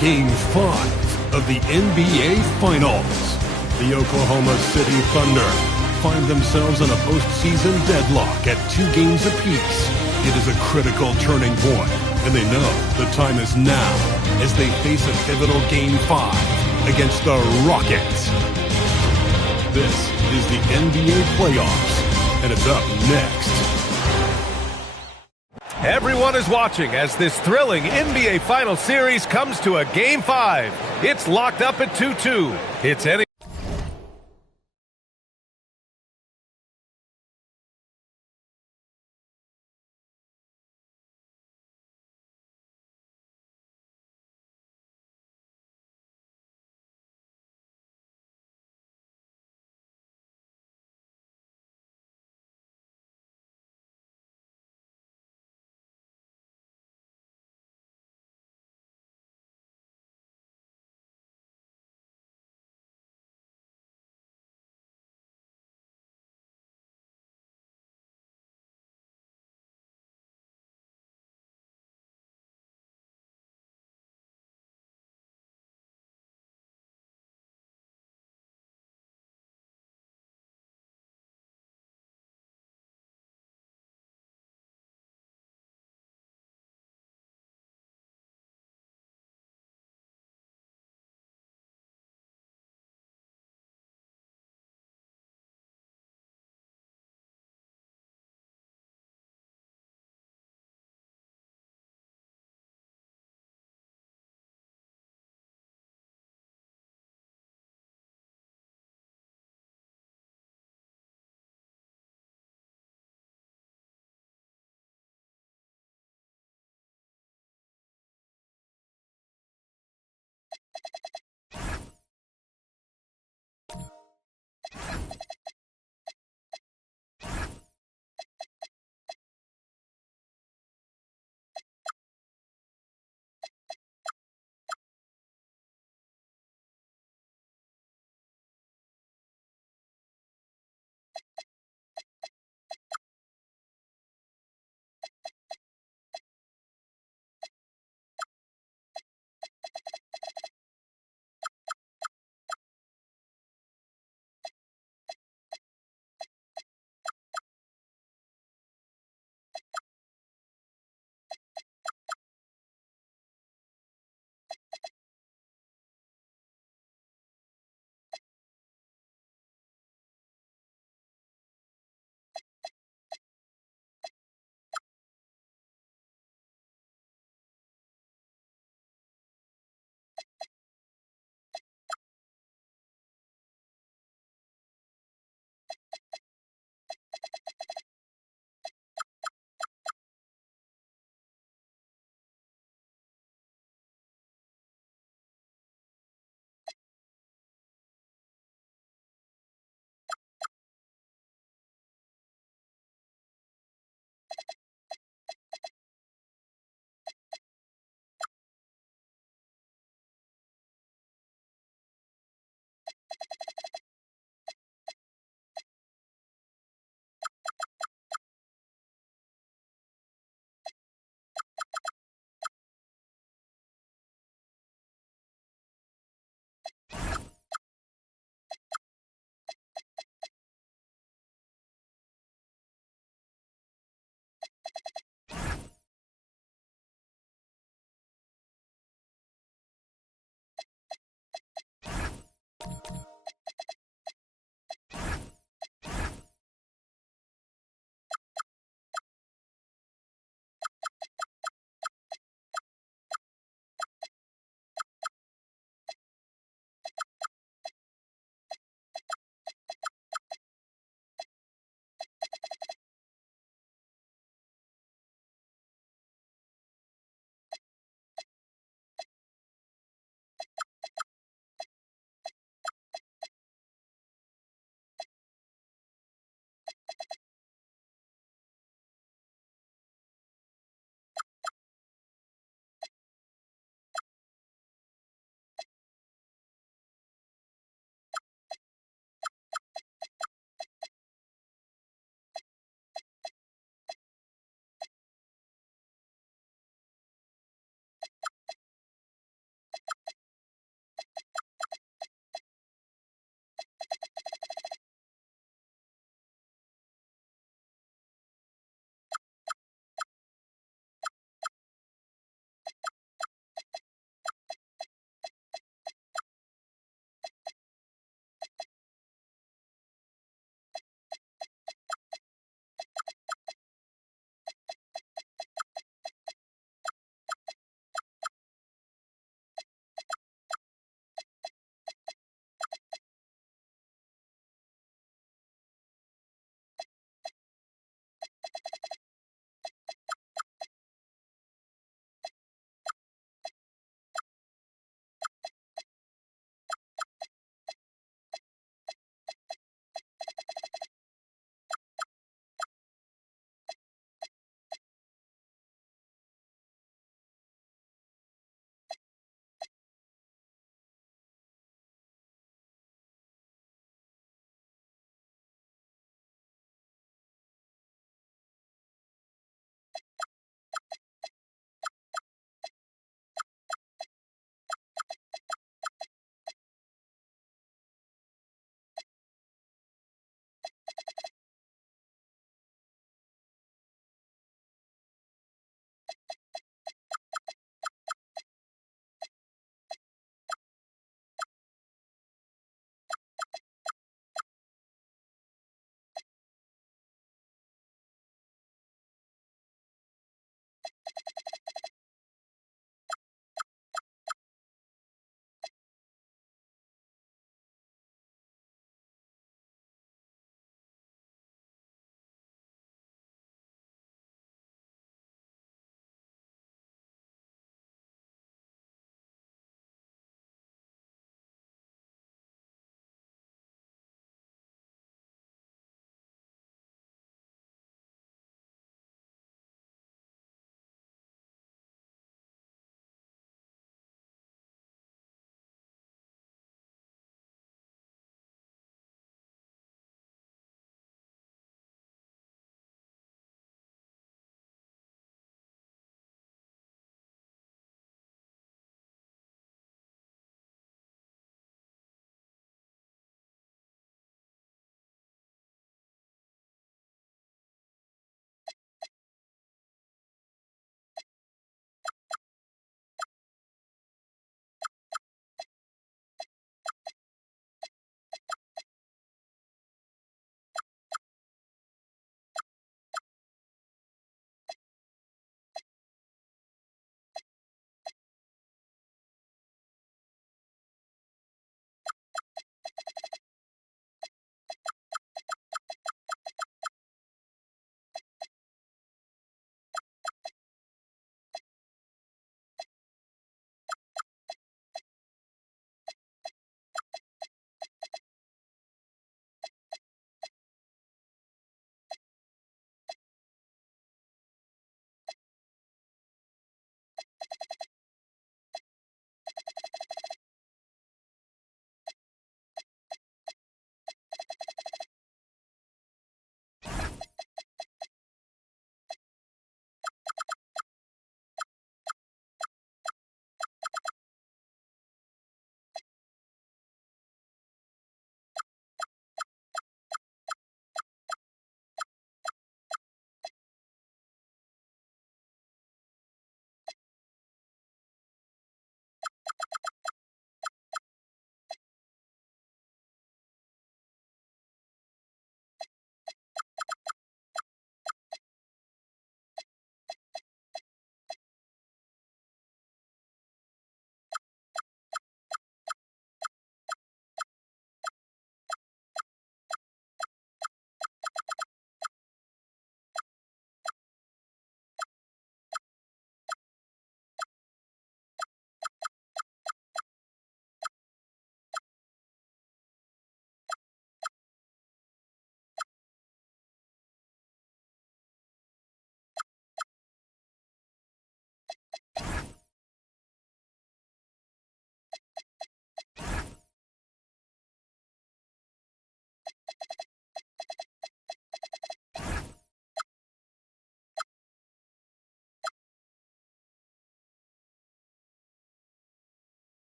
Game 5 of the NBA Finals. The Oklahoma City Thunder find themselves in a postseason deadlock at 2 games apiece. It is a critical turning point, and they know the time is now as they face a pivotal Game 5 against the Rockets. This is the NBA Playoffs, and it's up next. Everyone is watching as this thrilling NBA Finals series comes to a Game 5. It's locked up at 2-2. It's any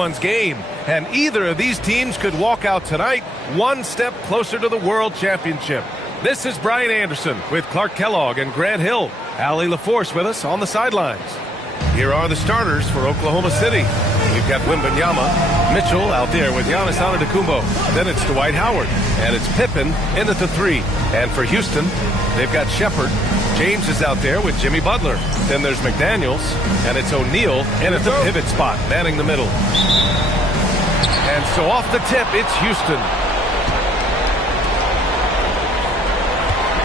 anyone's game, and either of these teams could walk out tonight one step closer to the World Championship. This is Brian Anderson with Clark Kellogg and Grant Hill. Allie LaForce with us on the sidelines. Here are the starters for Oklahoma City. We've got Wembanyama, Mitchell out there with Giannis Antetokounmpo. Then it's Dwight Howard, and it's Pippen in at the 3. And for Houston, they've got Shepherd. James is out there with Jimmy Butler. Then there's McDaniels, and it's O'Neal in at the pivot spot, manning the middle. And so off the tip, it's Houston.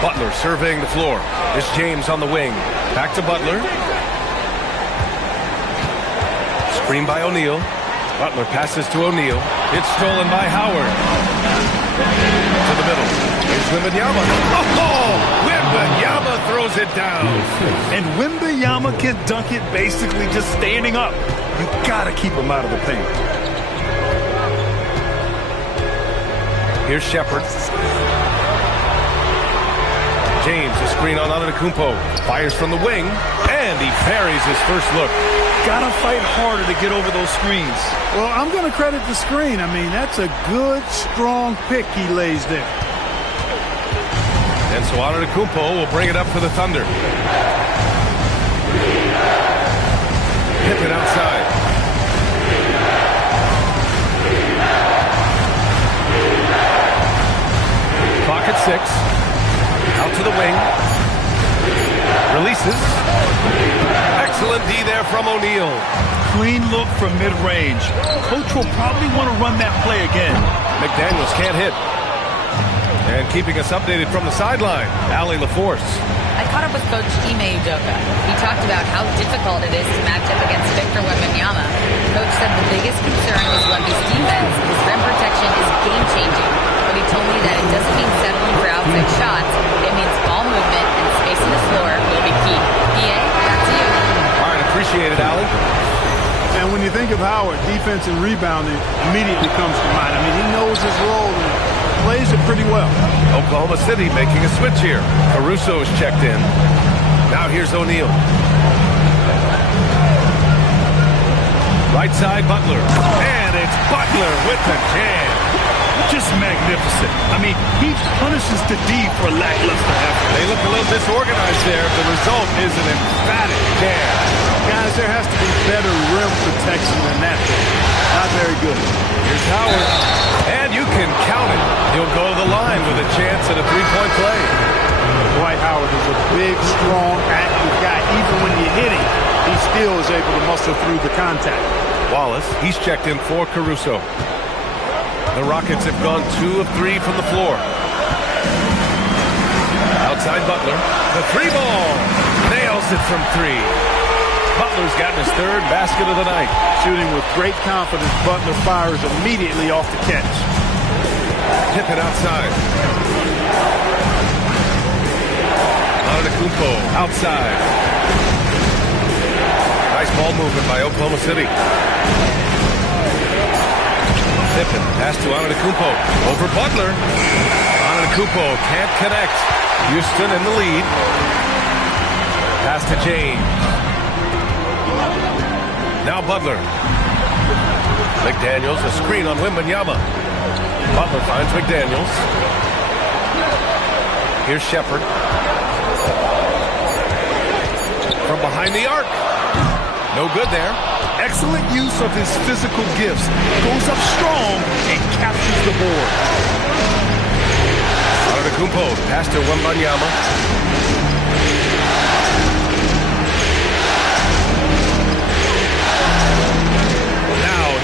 Butler surveying the floor. It's James on the wing. Back to Butler. Screen by O'Neal. Butler passes to O'Neal. It's stolen by Howard. To the middle. Here's Wembanyama. Oh! Wembanyama throws it down. And Wembanyama can dunk it basically just standing up. You gotta keep him out of the paint. Here's Shepherd. James, a screen on Antetokounmpo. Fires from the wing, and he parries his first look. Gotta fight harder to get over those screens. Well, I'm going to credit the screen. I mean, that's a good, strong pick he lays there. And so Antetokounmpo will bring it up for the Thunder. Pippen outside. Clock at 6. Out to the wing. Releases. Excellent D there from O'Neal. Clean look from mid-range. Coach will probably want to run that play again. McDaniels can't hit. And keeping us updated from the sideline, Allie LaForce. I caught up with Coach Ime Udoka. He talked about how difficult it is to match up against Victor Wembanyama. Coach said the biggest concern was Wemby's defense. His rim protection is game-changing. But he told me that it doesn't mean settling for outside shots. It means ball movement and spacing the floor will be key. PA, back to you. All right, appreciate it, Allie. And when you think of Howard, defense and rebounding immediately comes to mind. I mean, he knows his role and plays it pretty well. Oklahoma City making a switch here. Caruso is checked in. Now here's O'Neal. Right side, Butler. And it's Butler with the jam. Just magnificent. I mean, he punishes the D for lackluster effort. They look a little disorganized there. The result is an emphatic jam. Guys, there has to be better rim protection than that. Not very good. Here's Howard. And you can count it. He'll go to the line with a chance at a three-point play. Dwight Howard is a big, strong, active guy. Even when you hit him, he still is able to muscle through the contact. Wallace, he's checked in for Caruso. The Rockets have gone 2 of 3 from the floor. Outside Butler. The 3-ball. Nails it from 3. Butler's gotten his 3rd basket of the night. Shooting with great confidence, Butler fires immediately off the catch. Pippen outside. Antetokounmpo outside. Nice ball movement by Oklahoma City. Pippen pass to Antetokounmpo. Over Butler. Antetokounmpo can't connect. Houston in the lead. Pass to James. Now Butler. McDaniels, a screen on Wembanyama. Butler finds McDaniels. Here's Shepherd. From behind the arc. No good there. Excellent use of his physical gifts. Goes up strong and captures the board. Antetokounmpo, pass to Wembanyama.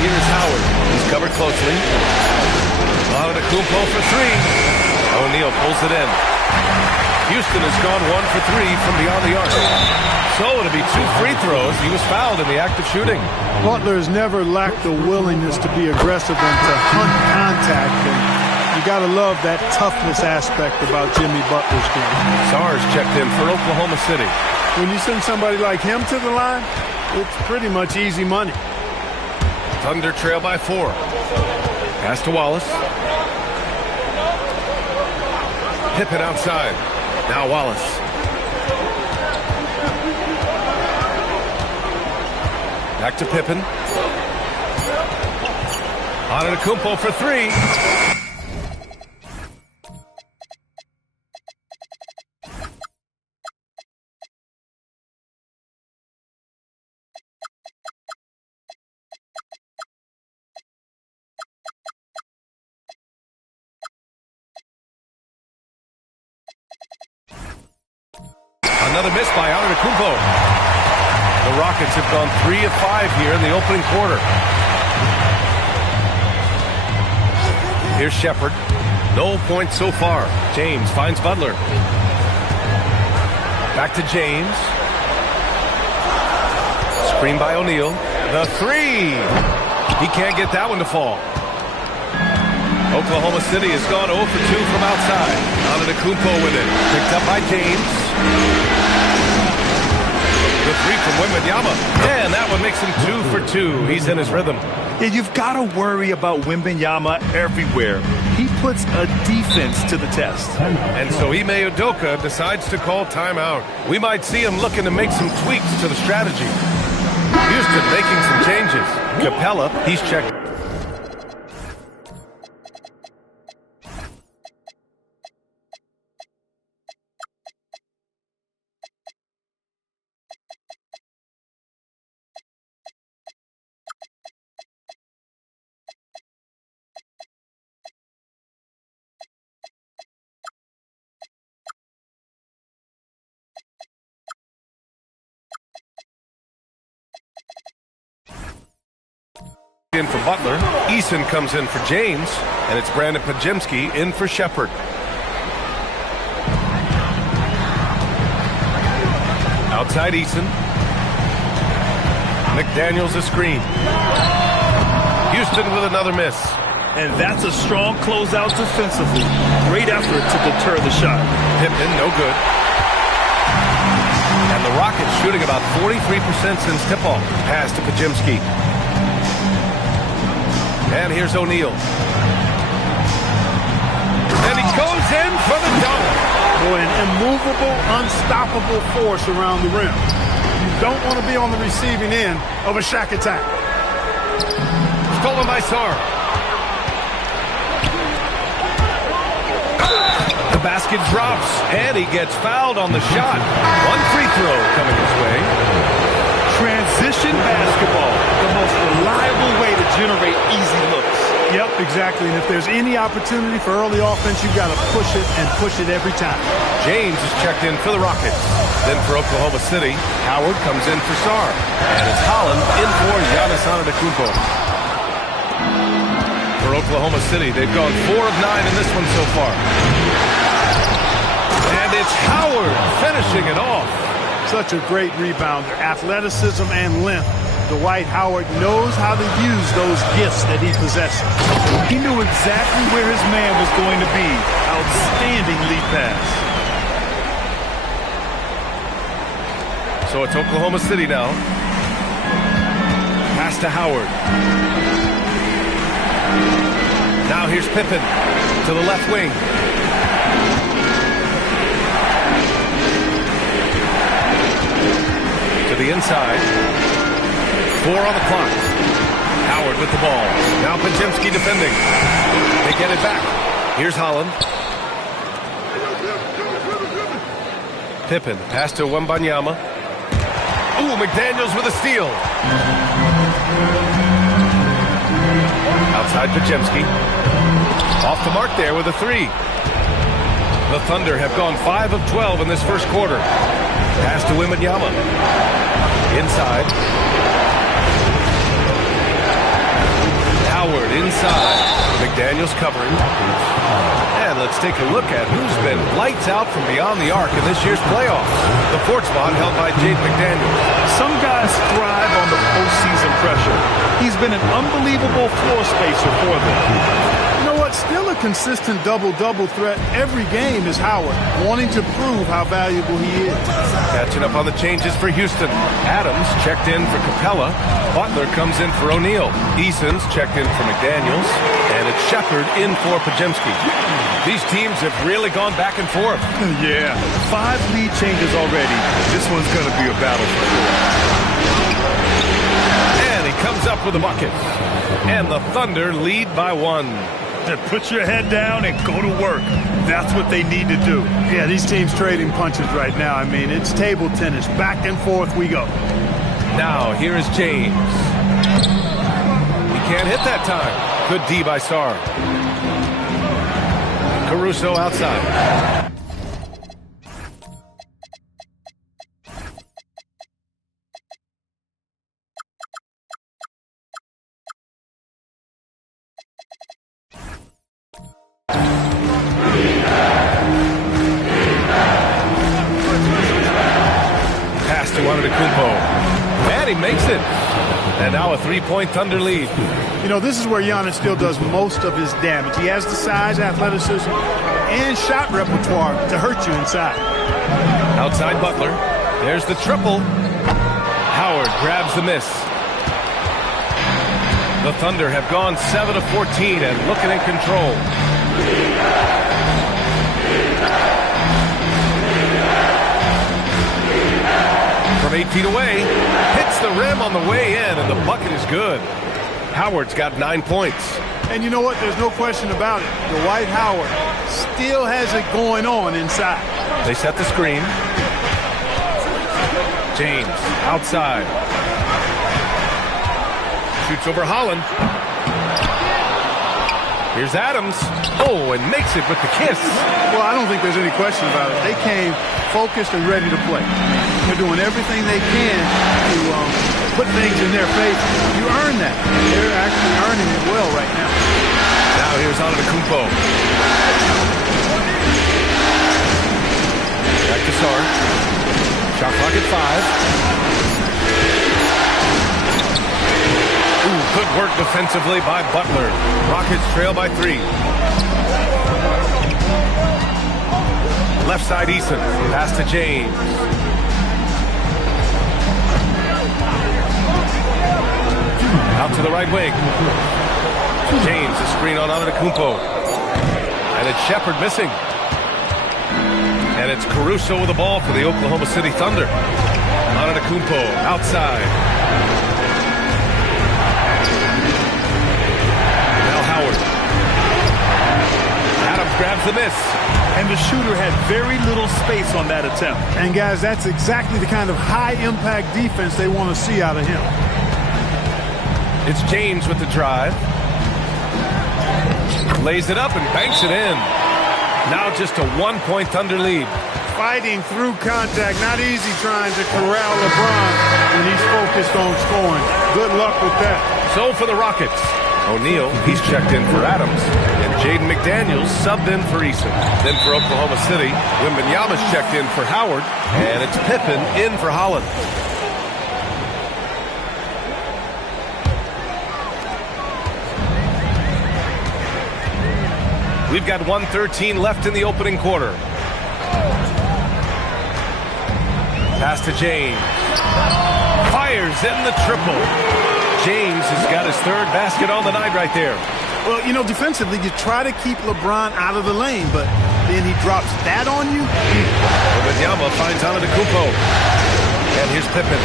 Here's Howard. He's covered closely. Antetokounmpo for 3. O'Neal pulls it in. Houston has gone 1 for 3 from beyond the arc. So it'll be 2 free throws. He was fouled in the act of shooting. Butler has never lacked the willingness to be aggressive and to hunt contact. And you got to love that toughness aspect about Jimmy Butler's game. Sars checked in for Oklahoma City. When you send somebody like him to the line, it's pretty much easy money. Thunder trail by 4. Pass to Wallace. Pippen outside. Now Wallace. Back to Pippen. Antetokounmpo for three. Another miss by Antetokounmpo. The Rockets have gone 3 of 5 here in the opening quarter. Here's Shepherd. No points so far. James finds Butler. Back to James. Screen by O'Neal. The three. He can't get that one to fall. Oklahoma City has gone 0 for 2 from outside. Antetokounmpo with it. Picked up by James. The three from Wembanyama. And that one makes him 2 for 2. He's in his rhythm. Yeah, you've got to worry about Wembanyama everywhere. He puts a defense to the test. And so Ime Udoka decides to call timeout. We might see him looking to make some tweaks to the strategy. Houston making some changes. Capella, he's checked. In for Butler. Eason comes in for James, and it's Brandon Podziemski in for Shepherd. Outside Eason. McDaniels a screen. Houston with another miss. And that's a strong closeout defensively. Great effort to deter the shot. Pippen, no good. And the Rockets shooting about 43% since tip-off. Pass to Podziemski. And here's O'Neal. And he goes in for the dunk. Boy, an immovable, unstoppable force around the rim. You don't want to be on the receiving end of a Shaq attack. Stolen by Sarr. The basket drops, and he gets fouled on the shot. One free throw coming his way. Transition basketball, the most reliable way to generate easy looks. Yep, exactly. And if there's any opportunity for early offense, you've got to push it and push it every time. James is checked in for the Rockets. Then for Oklahoma City, Howard comes in for Sarr. And it's Holland in for Giannis Antetokounmpo. For Oklahoma City, they've gone 4 of 9 in this one so far. And it's Howard finishing it off. Such a great rebounder, athleticism and length. Dwight Howard knows how to use those gifts that he possesses. He knew exactly where his man was going to be. Outstanding lead pass. So it's Oklahoma City now. Pass to Howard. Now here's Pippen to the left wing. To the inside. 4 on the clock. Howard with the ball. Now Podziemski defending. They get it back. Here's Holland. Pippen. Pass to Wembanyama. Ooh, McDaniels with a steal. Outside Podziemski. Off the mark there with a 3. The Thunder have gone 5 of 12 in this first quarter. Pass to Wembanyama. Inside. Howard inside. McDaniels covering. And let's take a look at who's been lights out from beyond the arc in this year's playoffs. The 4th spot held by Jaden McDaniels. Some guys thrive on the postseason pressure. He's been an unbelievable floor spacer for them. You know what? Still a consistent double-double threat every game is Howard, wanting to prove how valuable he is. Catching up on the changes for Houston. Adams checked in for Capella. Butler comes in for O'Neal. Eason's checked in for McDaniels. And it's Shepherd in for Podziemski. These teams have really gone back and forth. Yeah, 5 lead changes already. This one's going to be a battle for sure. And he comes up with a bucket. And the Thunder lead by 1. Put your head down and go to work. That's what they need to do. Yeah, these teams trading punches right now. I mean, it's table tennis. Back and forth we go. Now, here is James. He can't hit that time. Good D by Sarr. Caruso outside. Pass to Antetokounmpo. And he makes it. And now a 3-point Thunder lead. You know, this is where Giannis still does most of his damage. He has the size, athleticism, and shot repertoire to hurt you inside. Outside Butler. There's the triple. Howard grabs the miss. The Thunder have gone 7 of 14 and looking in control. From 8 feet away, hits the rim on the way in, and the bucket is good. Howard's got 9 points. And you know what? There's no question about it. Dwight Howard still has it going on inside. They set the screen. James outside. Shoots over Holland. Here's Adams. Oh, and makes it with the kiss. Well, I don't think there's any question about it. They came focused and ready to play. They're doing everything they can to put things in their favor. You earn that. They're actually earning it well right now. Now here's Antetokounmpo. Back to Sarr. Shot clock at 5. Ooh, good work defensively by Butler. Rockets trail by 3. Left side Eason. Pass to James. Out to the right wing. James, a screen on Antetokounmpo. And it's Shepherd missing. And it's Caruso with the ball for the Oklahoma City Thunder. Antetokounmpo outside. Now Howard. Adams grabs the miss. And the shooter had very little space on that attempt. And guys, that's exactly the kind of high-impact defense they want to see out of him. It's James with the drive. Lays it up and banks it in. Now just a 1-point Thunder lead. Fighting through contact. Not easy trying to corral LeBron when he's focused on scoring. Good luck with that. So for the Rockets, O'Neal, he's checked in for Adams. And Jaden McDaniels subbed in for Eason. Then for Oklahoma City, Wembanyama's checked in for Howard. And it's Pippen in for Holland. We've got 1:13 left in the opening quarter. Pass to James. Fires in the triple. James has got his 3rd basket on the night right there. Well, you know, defensively, you try to keep LeBron out of the lane, but then he drops that on you. Wembanyama finds Antetokounmpo. And here's Pippen.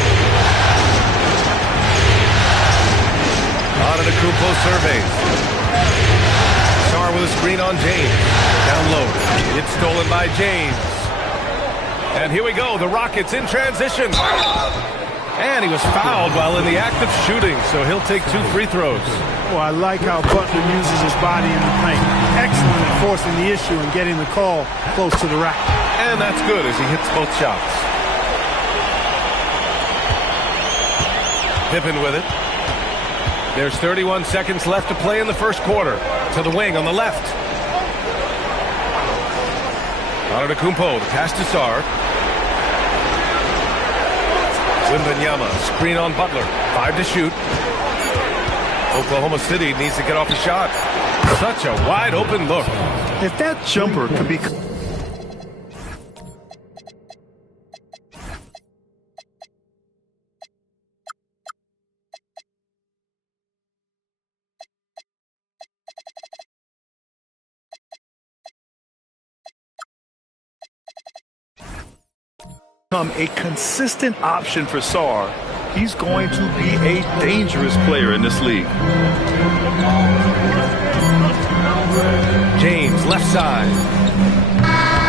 Antetokounmpo surveys. Sarr with a screen on James. Down low. It's stolen by James. And here we go. The Rockets in transition. And he was fouled while in the act of shooting, so he'll take 2 free throws. Oh, I like how Butler uses his body in the paint. Excellent at forcing the issue and getting the call close to the rack. And that's good as he hits both shots. Pippen with it. There's 31 seconds left to play in the first quarter. To the wing on the left. Antetokounmpo, the pass to Sarr. Wembanyama, screen on Butler. 5 to shoot. Oklahoma City needs to get off a shot. Such a wide open look. If that jumper could be... become a consistent option for Sarr, he's going to be a dangerous player in this league. James, left side.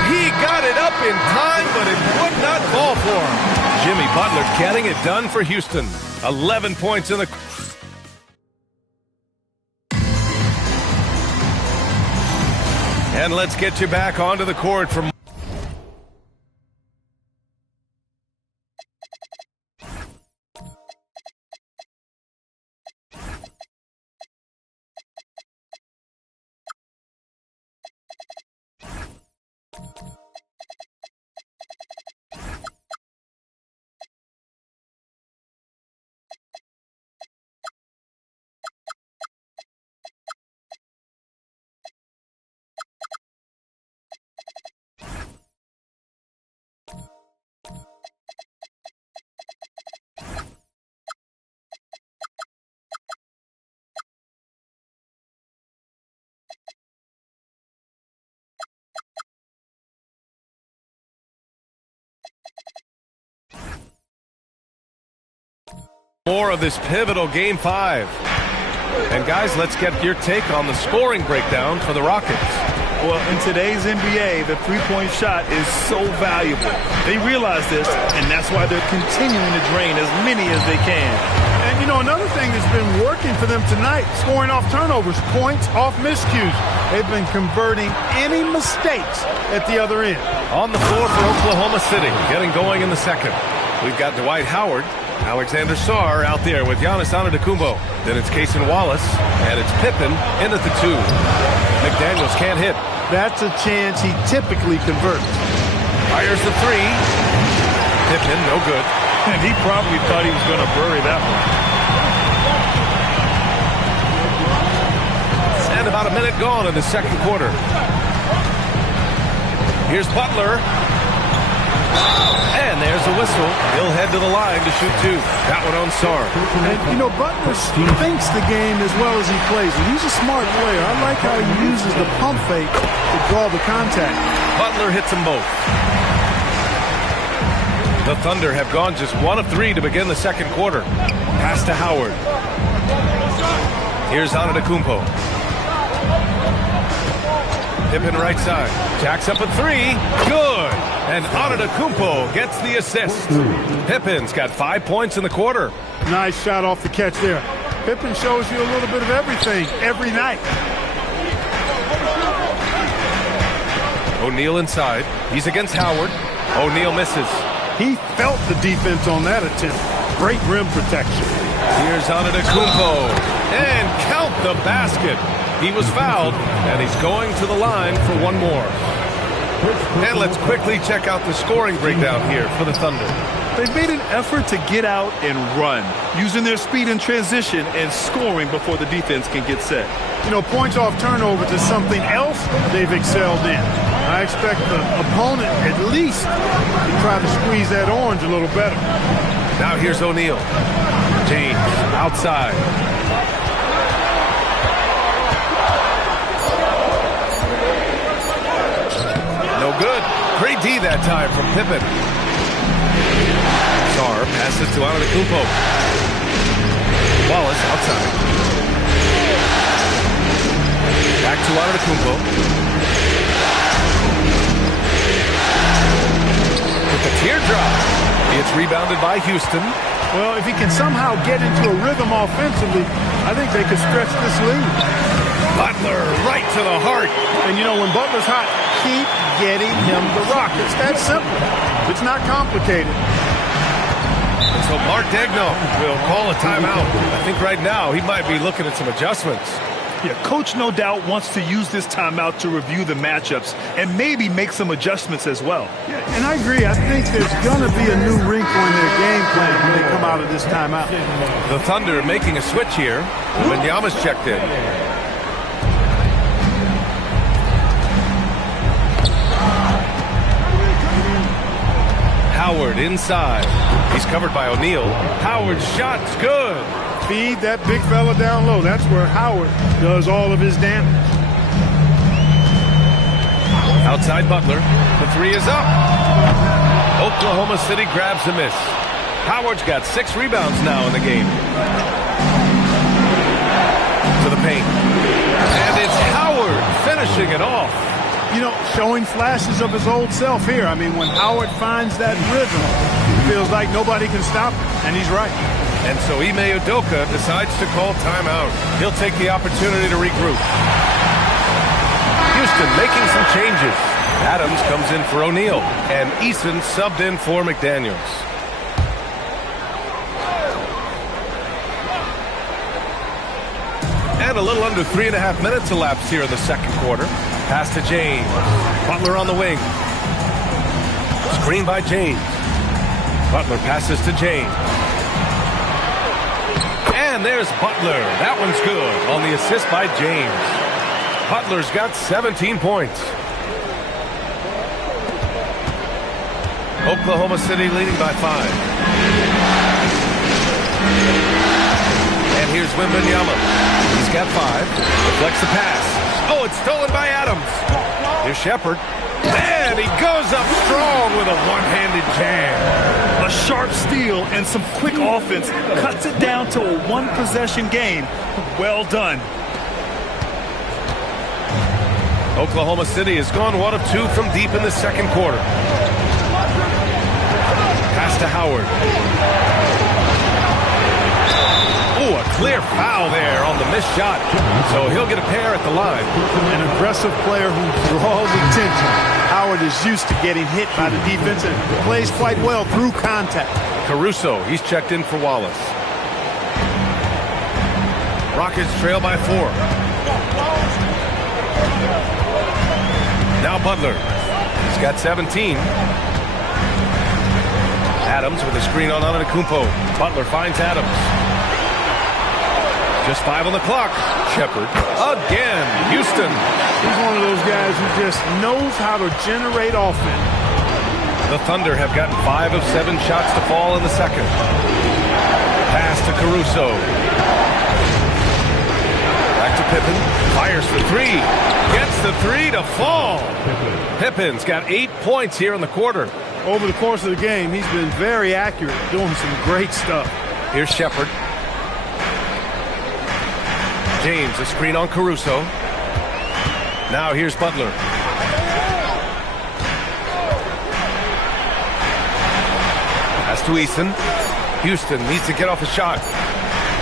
He got it up in time, but it would not fall for him. Jimmy Butler getting it done for Houston. 11 points in the... And let's get you back onto the court from... More of this pivotal Game 5. And guys, let's get your take on the scoring breakdown for the Rockets. Well, in today's NBA, the three-point shot is so valuable. They realize this, and that's why they're continuing to drain as many as they can. And, you know, another thing that's been working for them tonight, scoring off turnovers, points off miscues. They've been converting any mistakes at the other end. On the floor for Oklahoma City, getting going in the second. We've got Dwight Howard, Alexander Sarr out there with Giannis Antetokounmpo. Then it's Cason Wallace, and it's Pippen in at the 2. McDaniels can't hit. That's a chance he typically converts. Fires the 3. Pippen, no good. And he probably thought he was going to bury that one. And about a minute gone in the second quarter. Here's Butler. And there's a whistle. He'll head to the line to shoot 2. That one on Sarr. And, you know, Butler thinks the game as well as he plays it. He's a smart player. I like how he uses the pump fake to draw the contact. Butler hits them both. The Thunder have gone just 1 of 3 to begin the second quarter. Pass to Howard. Here's Antetokounmpo. Pippen right side. Jacks up a 3. Good. And Antetokounmpo gets the assist. Pippen's got 5 points in the quarter. Nice shot off the catch there. Pippen shows you a little bit of everything every night. O'Neal inside. He's against Howard. O'Neal misses. He felt the defense on that attempt. Great rim protection. Here's Antetokounmpo. And count the basket. He was fouled, and he's going to the line for one more. And let's quickly check out the scoring breakdown here for the Thunder. They've made an effort to get out and run, using their speed in transition and scoring before the defense can get set. You know, points off turnovers is something else they've excelled in. I expect the opponent at least to try to squeeze that orange a little better. Now here's O'Neal. James outside. No good. Great D that time from Pippen. Sarr passes to Antetokounmpo. Wallace outside. Back to Antetokounmpo. With the teardrop. It's rebounded by Houston. Well, if he can somehow get into a rhythm offensively, I think they could stretch this lead. Butler right to the heart. And, you know, when Butler's hot, keep getting him the rock. It's that simple. It's not complicated. So Mark Daigneault will call a timeout. I think right now he might be looking at some adjustments. Yeah, Coach no doubt wants to use this timeout to review the matchups and maybe make some adjustments as well. Yeah, and I agree. I think there's going to be a new wrinkle in their game plan when they come out of this timeout. The Thunder making a switch here. Wembanyama's checked in. Howard inside. He's covered by O'Neal. Howard's shot's good. Feed that big fella down low. That's where Howard does all of his damage. Outside Butler. The 3 is up. Oklahoma City grabs a miss. Howard's got 6 rebounds now in the game. To the paint. And it's Howard finishing it off. You know, showing flashes of his old self here. I mean, when Howard finds that rhythm, it feels like nobody can stop him, and he's right. And so Ime Udoka decides to call timeout. He'll take the opportunity to regroup. Houston making some changes. Adams comes in for O'Neal, and Eason subbed in for McDaniels. And a little under 3.5 minutes elapsed here in the second quarter. Pass to James. Butler on the wing. Screen by James. Butler passes to James. And there's Butler. That one's good on the assist by James. Butler's got 17 points. Oklahoma City leading by 5. And here's Wembanyama. He's got 5. Deflects the pass. Oh, it's stolen by Adams. Here's Shepherd. And he goes up strong with a one-handed jam. A sharp steal and some quick offense cuts it down to a one-possession game. Well done. Oklahoma City has gone 1 of 2 from deep in the second quarter. Pass to Howard. Oh, a clear foul there on the missed shot. So he'll get a pair at the line. An aggressive player who draws attention. Howard is used to getting hit by the defense and plays quite well through contact. Caruso, he's checked in for Wallace. Rockets trail by 4. Now Butler. He's got 17. Adams with a screen on Antetokounmpo. Butler finds Adams. Just 5 on the clock. Shepherd again. Houston. He's one of those guys who just knows how to generate offense. The Thunder have gotten 5 of 7 shots to fall in the second. Pass to Caruso. Back to Pippen. Fires for 3. Gets the 3 to fall. Pippen's got 8 points here in the quarter. Over the course of the game, he's been very accurate, doing some great stuff. Here's Shepherd. James, a screen on Caruso. Now here's Butler. Pass to Eason. Houston needs to get off a shot.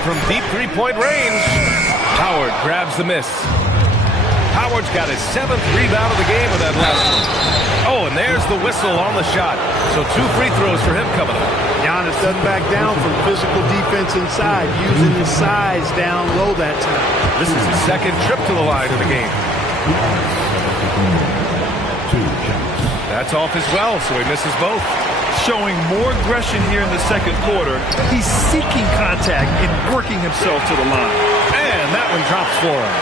From deep three-point range, Howard grabs the miss. Howard's got his 7th rebound of the game with that last one. Oh, and there's the whistle on the shot. So 2 free throws for him coming up. Giannis doesn't back down from physical defense inside, using his size down low that time. This is his 2nd trip to the line of the game. That's off as well, so he misses both. Showing more aggression here in the second quarter. He's seeking contact and working himself to the line. And that one drops for him.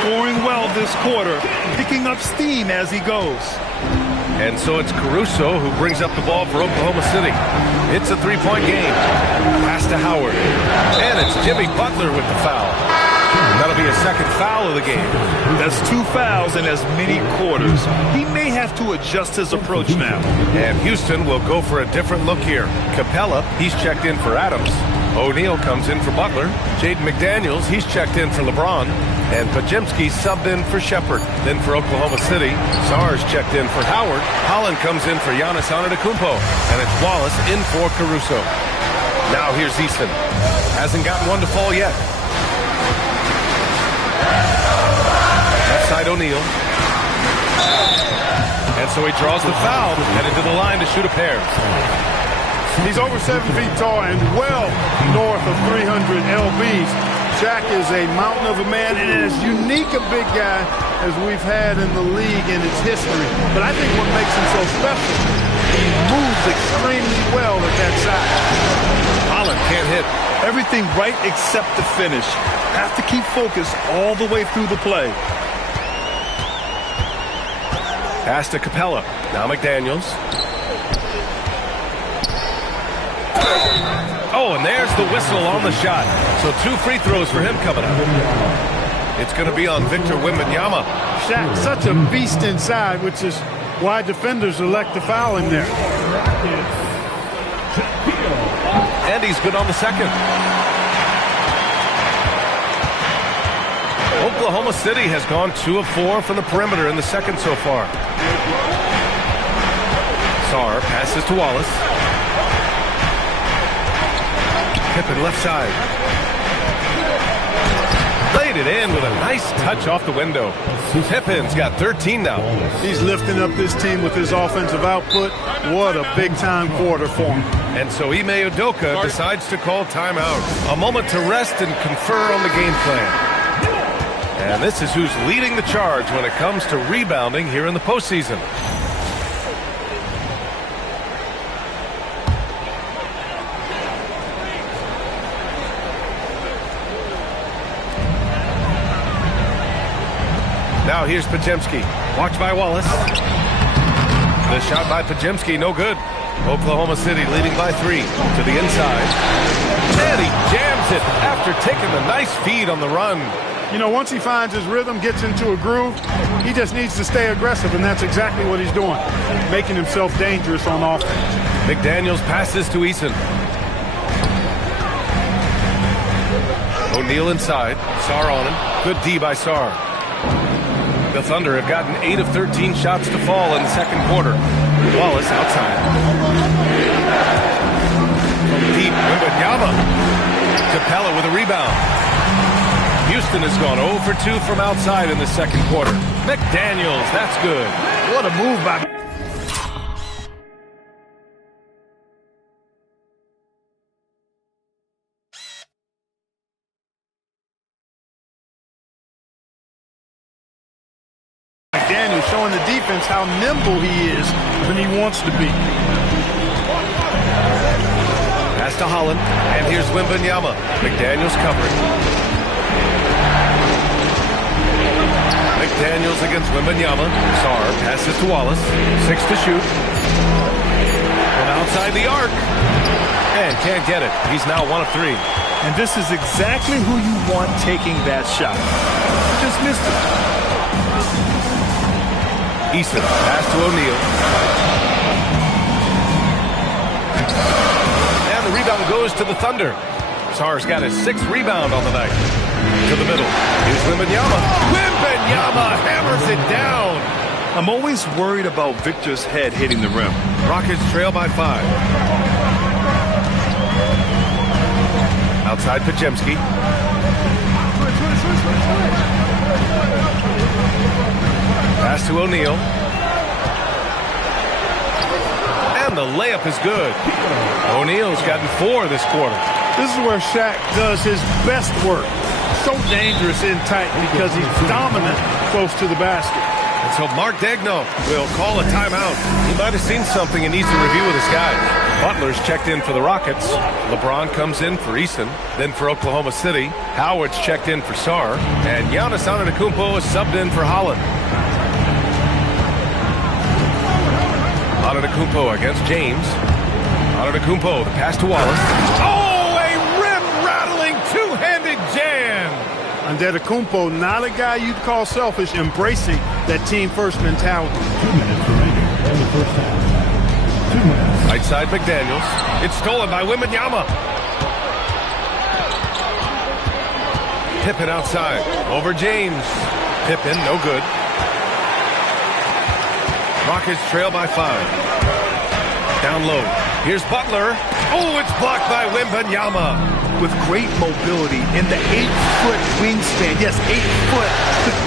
Scoring well this quarter, picking up steam as he goes. And so it's Caruso who brings up the ball for Oklahoma City. It's a 3-point game. Pass to Howard. And it's Jimmy Butler with the foul. That'll be a 2nd foul of the game. That's 2 fouls in as many quarters. He may have to adjust his approach now. And Houston will go for a different look here. Capella, he's checked in for Adams. O'Neal comes in for Butler. Jaden McDaniels, he's checked in for LeBron. And Pajemski subbed in for Shepherd. Then for Oklahoma City, Sarge checked in for Howard. Holland comes in for Giannis Antetokounmpo. And it's Wallace in for Caruso. Now here's Easton. Hasn't gotten one to fall yet. Left side O'Neal. And so he draws the foul. Headed to the line to shoot a pair. He's over 7 feet tall and well north of 300 lbs. Shaq is a mountain of a man and as unique a big guy as we've had in the league in its history. But I think what makes him so special, he moves extremely well at that size. Holland can't hit. Everything right except the finish. Have to keep focused all the way through the play. Pass to Capella. Now McDaniels. Oh, and there's the whistle on the shot. So 2 free throws for him coming up. It's going to be on Victor Wembanyama. Shaq, such a beast inside, which is why defenders elect to foul him there. And he's good on the second. Oklahoma City has gone 2 of 4 from the perimeter in the second so far. Sarr passes to Wallace. Pippen left side. Laid it in with a nice touch off the window. Pippen's got 13 now. He's lifting up this team with his offensive output. What a big-time quarter for him. And so Ime Udoka decides to call timeout. A moment to rest and confer on the game plan. And this is who's leading the charge when it comes to rebounding here in the postseason. Now here's Podziemski. Watched by Wallace. The shot by Podziemski, no good. Oklahoma City leading by 3 to the inside. And he jams it after taking the nice feed on the run. You know, once he finds his rhythm, gets into a groove, he just needs to stay aggressive, and that's exactly what he's doing, making himself dangerous on offense. McDaniels passes to Eason. O'Neal inside. Sarr on him. Good D by Sarr. The Thunder have gotten 8 of 13 shots to fall in the second quarter. Wallace outside. From deep, Wembanyama. Capella with a rebound. Houston has gone 0 for 2 from outside in the second quarter. McDaniels, that's good. What a move by McDaniels, showing the defense how nimble he is when he wants to be. Pass to Holland, and here's Wembanyama. McDaniels covering. McDaniels against Wembanyama. Sarr passes to Wallace. 6 to shoot. From outside the arc. And can't get it. He's now 1 of 3. And this is exactly who you want taking that shot. He just missed it. Eason pass to O'Neal. And the rebound goes to the Thunder. Sarr's got his 6th rebound on the night. To the middle. Here's Wembanyama. Wembanyama hammers it down. I'm always worried about Victor's head hitting the rim. Rockets trail by 5. Outside Podziemski. Pass to O'Neal. And the layup is good. O'Neal's gotten 4 this quarter. This is where Shaq does his best work. So dangerous in tight because he's dominant close to the basket. And so Mark Daigneault will call a timeout. He might have seen something and needs to review with his guys. Butler's checked in for the Rockets. LeBron comes in for Eason. Then for Oklahoma City, Howard's checked in for Sarr. And Giannis Antetokounmpo is subbed in for Holland. Antetokounmpo against James. Antetokounmpo, the pass to Wallace. Oh, a rim-rattling two-handed jam! Antetokounmpo, not a guy you'd call selfish, embracing that team-first mentality. 2 minutes remaining in the first half. 2 minutes. Right side McDaniels. It's stolen by Wembanyama. Pippen outside. Over James. Pippen, no good. Rockets trail by 5. Down low. Here's Butler. Oh, it's blocked by Wembanyama. With great mobility in the 8-foot wingspan. Yes, 8 foot.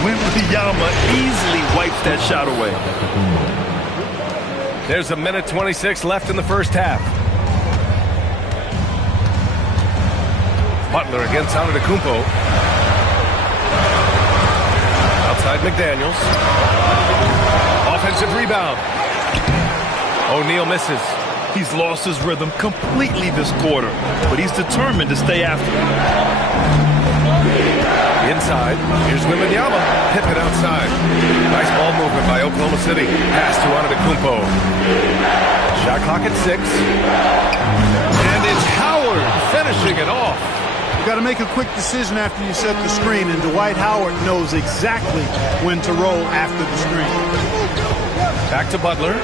Wembanyama easily wipes that shot away. There's 1:26 left in the first half. Butler against Antetokounmpo. Outside McDaniels. Offensive rebound. O'Neal misses. He's lost his rhythm completely this quarter, but he's determined to stay after it. Inside, here's Wembanyama. Pippen outside. Nice ball movement by Oklahoma City. Pass to Antetokounmpo. Shot clock at 6. And it's Howard finishing it off. You got to make a quick decision after you set the screen, and Dwight Howard knows exactly when to roll after the screen. Back to Butler.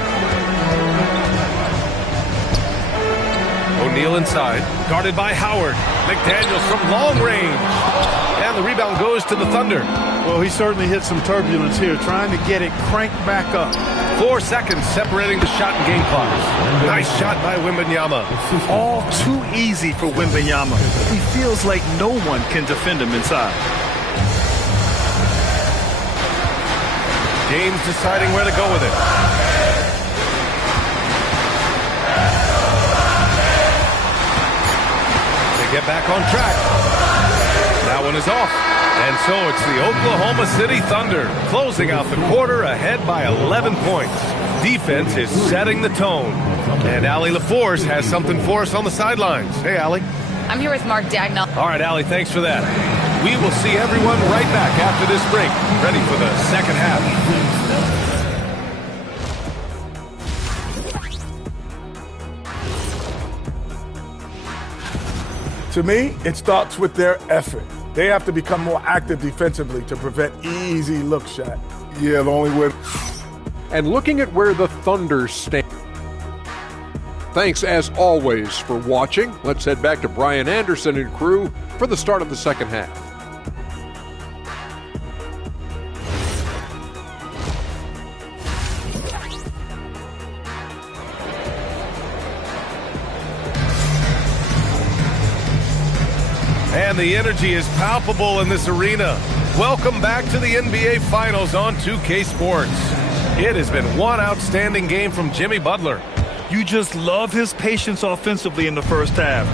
O'Neal inside, guarded by Howard. McDaniels from long range. And the rebound goes to the Thunder. Well, he certainly hit some turbulence here, trying to get it cranked back up. 4 seconds separating the shot and game clocks. Nice shot by Wembanyama. All too easy for Wembanyama. He feels like no one can defend him inside. James deciding where to go with it. They get back on track. That one is off. And so it's the Oklahoma City Thunder closing out the quarter ahead by 11 points. Defense is setting the tone. And Allie LaForce has something for us on the sidelines. Hey, Allie. I'm here with Mark Dagnall. All right, Allie, thanks for that. We will see everyone right back after this break, ready for the second half. To me, it starts with their effort. They have to become more active defensively to prevent easy look shot. Yeah, the only way. And looking at where the Thunder stand. Thanks as always for watching. Let's head back to Brian Anderson and crew for the start of the second half. And the energy is palpable in this arena. Welcome back to the NBA Finals on 2K Sports. It has been one outstanding game from Jimmy Butler. You just love his patience offensively in the first half.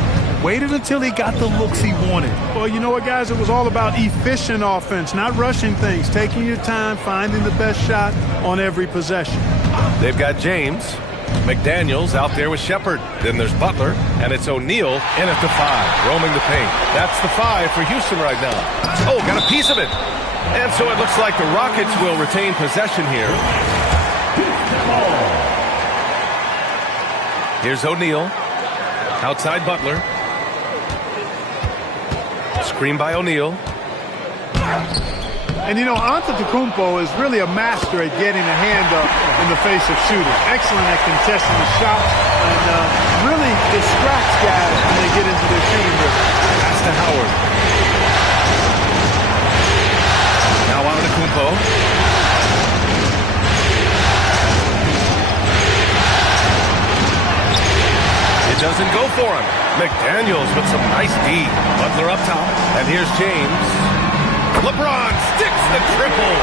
Waited until he got the looks he wanted. Well, you know what, guys? It was all about efficient offense, not rushing things, taking your time, finding the best shot on every possession. They've got James, McDaniels out there with Shepard. Then there's Butler, and it's O'Neal in at the 5, roaming the paint. That's the 5 for Houston right now. Oh, got a piece of it. And so it looks like the Rockets will retain possession here. Here's O'Neal. Outside Butler. Screen by O'Neal. And, you know, Antetokounmpo is really a master at getting a hand up in the face of shooters. Excellent at contesting the shot and really distracts guys when they get into their shooting rhythm. Pass to Howard. Now Antetokounmpo. It doesn't go for him. McDaniels with some nice D. Butler up top. And here's James. LeBron sticks the triple.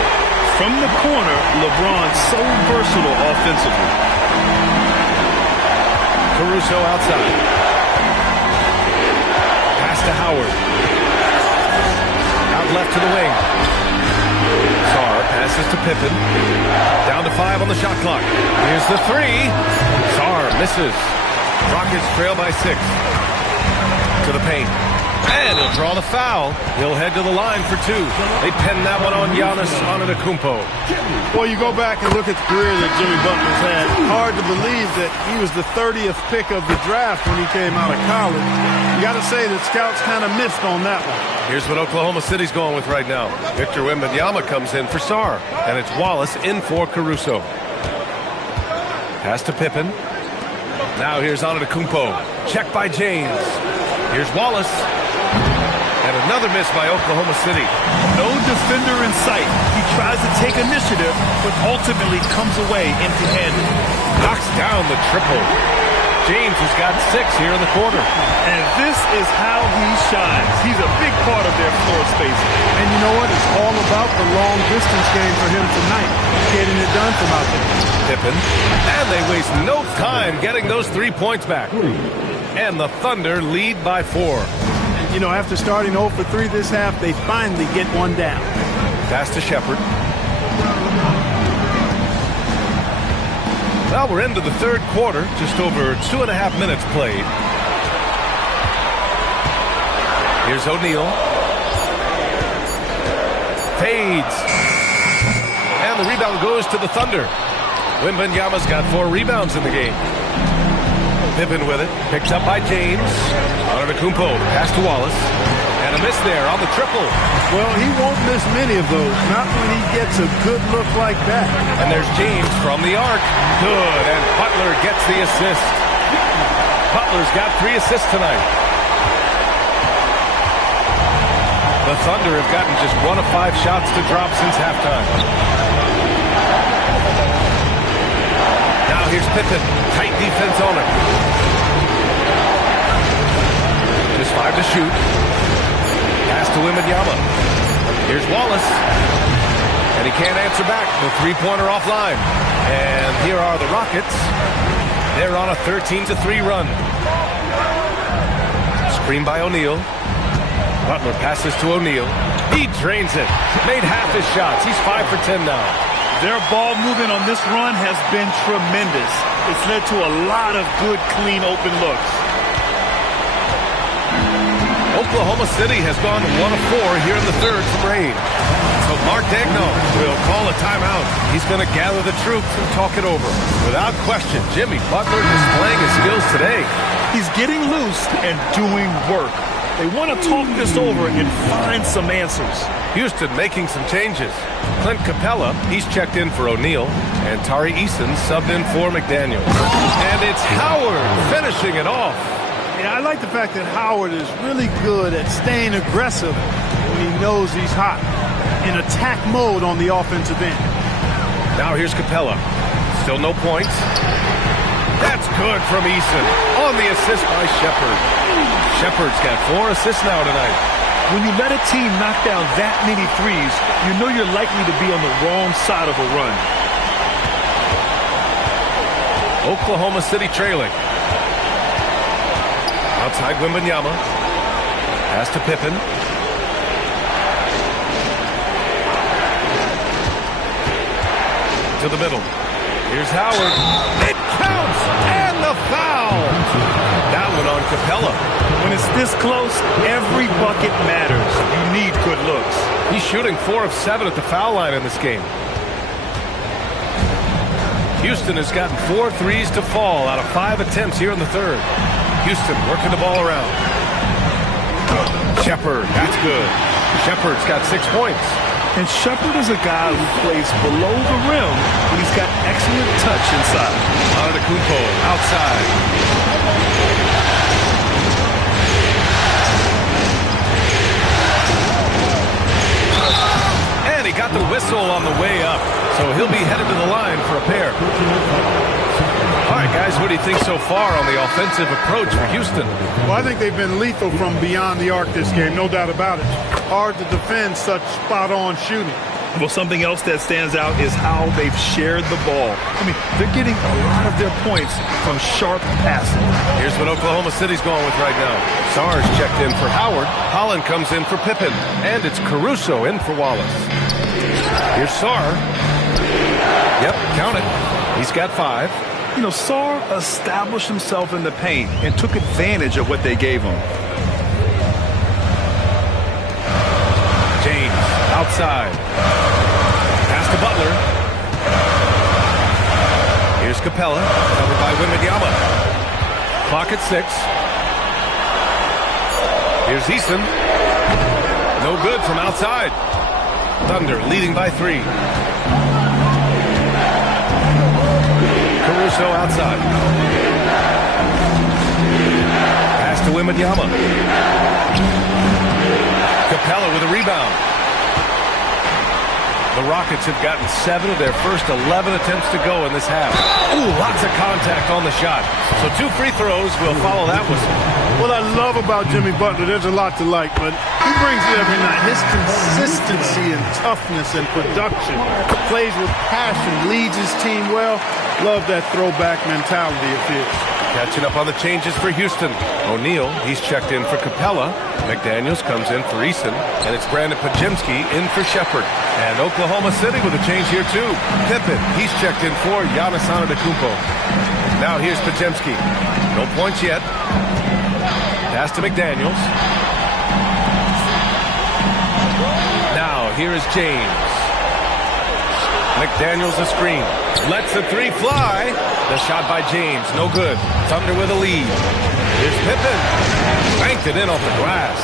From the corner, LeBron so versatile offensively. Caruso outside. Pass to Howard. Out left to the wing. Sarr passes to Pippen. Down to 5 on the shot clock. Here's the 3. Sarr misses. Rockets trail by 6. To the paint. And he'll draw the foul. He'll head to the line for 2. They pen that one on Giannis Antetokounmpo. Well, you go back and look at the career that Jimmy Butler's had. Hard to believe that he was the 30th pick of the draft when he came out of college. You got to say that scouts kind of missed on that one. Here's what Oklahoma City's going with right now. Victor Wembanyama comes in for Sarr. And it's Wallace in for Caruso. Pass to Pippen. Now here's Antetokounmpo. Check by James. Here's Wallace. And another miss by Oklahoma City. No defender in sight. He tries to take initiative, but ultimately comes away empty-handed. Knocks down the triple. James has got 6 here in the quarter. And this is how he shines. He's a big part of their floor spacing. And you know what? It's all about the long distance game for him tonight. Getting it done from out there. Pippen. And they waste no time getting those 3 points back. And the Thunder lead by 4. You know, after starting 0 for 3 this half, they finally get one down. Pass to Shepard. Well, we're into the third quarter. Just over 2.5 minutes played. Here's O'Neal. Fades. And the rebound goes to the Thunder. Wembanyama's got 4 rebounds in the game. Pippen with it. Picked up by James. Antetokounmpo. Pass to Wallace. And a miss there on the triple. Well, he won't miss many of those. Not when he gets a good look like that. And there's James from the arc. Good. And Butler gets the assist. Butler's got 3 assists tonight. The Thunder have gotten just 1 of 5 shots to drop since halftime. Now here's Pippen. Tight defense on it. Just 5 to shoot. Pass to Wembanyama. Here's Wallace. And he can't answer back. The three-pointer offline. And here are the Rockets. They're on a 13-3 run. Screen by O'Neal. Butler passes to O'Neal. He drains it. Made half his shots. He's 5 for 10 now. Their ball movement on this run has been tremendous. It's led to a lot of good, clean, open looks. Oklahoma City has gone 1 of 4 here in the third from rain. So Mark Daigneault will call a timeout. He's going to gather the troops and talk it over. Without question, Jimmy Butler displaying his skills today. He's getting loose and doing work. They want to talk this over and find some answers. Houston making some changes. Clint Capella, he's checked in for O'Neal. And Tari Eason subbed in for McDaniels. And it's Howard finishing it off. Yeah, I like the fact that Howard is really good at staying aggressive when he knows he's hot. In attack mode on the offensive end. Now here's Capella. Still no points. That's good from Eason. On the assist by Shepherd. Shepherd's got 4 assists now tonight. When you let a team knock down that many threes, you know you're likely to be on the wrong side of a run. Oklahoma City trailing. Outside Wembanyama. Pass to Pippen. To the middle. Here's Howard. It counts! And the foul! That one on Capella. When it's this close, every bucket matters. You need good looks. He's shooting 4 of 7 at the foul line in this game. Houston has gotten 4 threes to fall out of 5 attempts here in the third. Houston working the ball around. Shepherd, that's good. Shepherd's got 6 points. And Shepherd is a guy who plays below the rim, but he's got excellent touch inside. Antetokounmpo outside. And he got the whistle on the way up, so he'll be headed to the line for a pair. All right, guys, what do you think so far on the offensive approach for Houston? Well, I think they've been lethal from beyond the arc this game, no doubt about it. Hard to defend such spot-on shooting. Well, something else that stands out is how they've shared the ball. I mean, they're getting a lot of their points from sharp passing. Here's what Oklahoma City's going with right now. Sarge checked in for Howard. Holland comes in for Pippen. And it's Caruso in for Wallace. Here's Sarr. Yep, count it. He's got 5. You know, Sarr established himself in the paint and took advantage of what they gave him. James outside. Pass to Butler. Here's Capella, covered by Wembanyama. Clock at 6. Here's Easton. No good from outside. Thunder leading by 3. Caruso outside. Pass to Wembanyama. Capella with a rebound. The Rockets have gotten 7 of their first 11 attempts to go in this half. Ooh, lots of contact on the shot. So 2 free throws will follow that whistle. What I love about Jimmy Butler, there's a lot to like, but he brings it every night. His consistency and toughness and production. Plays with passion, leads his team well. Love that throwback mentality of his. Catching up on the changes for Houston. O'Neal, he's checked in for Capella. McDaniels comes in for Eason. And it's Brandon Podziemski in for Shepherd. And Oklahoma City with a change here too. Pippen, he's checked in for Giannis Antetokounmpo. Now here's Podziemski. No points yet. Pass to McDaniels. Now here is James. McDaniels a screen. Lets the 3 fly. The shot by James, no good. Thunder with a lead. Here's Pippen. Banked it in off the glass.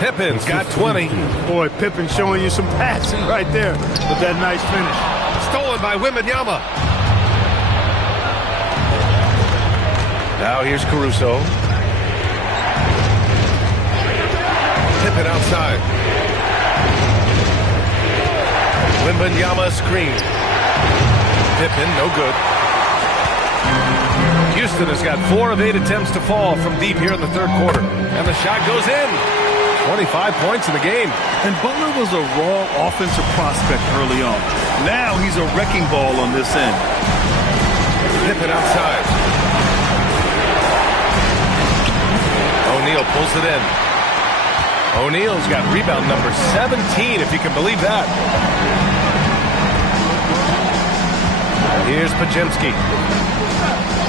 Pippen's got 20. Boy, Pippen showing you some passing right there with that nice finish. Stolen by Wembanyama. Now here's Caruso. Pippen outside. Wembanyama screen. Pippen, no good. Houston has got 4 of 8 attempts to fall from deep here in the third quarter. And the shot goes in. 25 points in the game. And Butler was a raw offensive prospect early on. Now he's a wrecking ball on this end. Pippen outside. O'Neal pulls it in. O'Neal's got rebound number 17, if you can believe that. Here's Podziemski.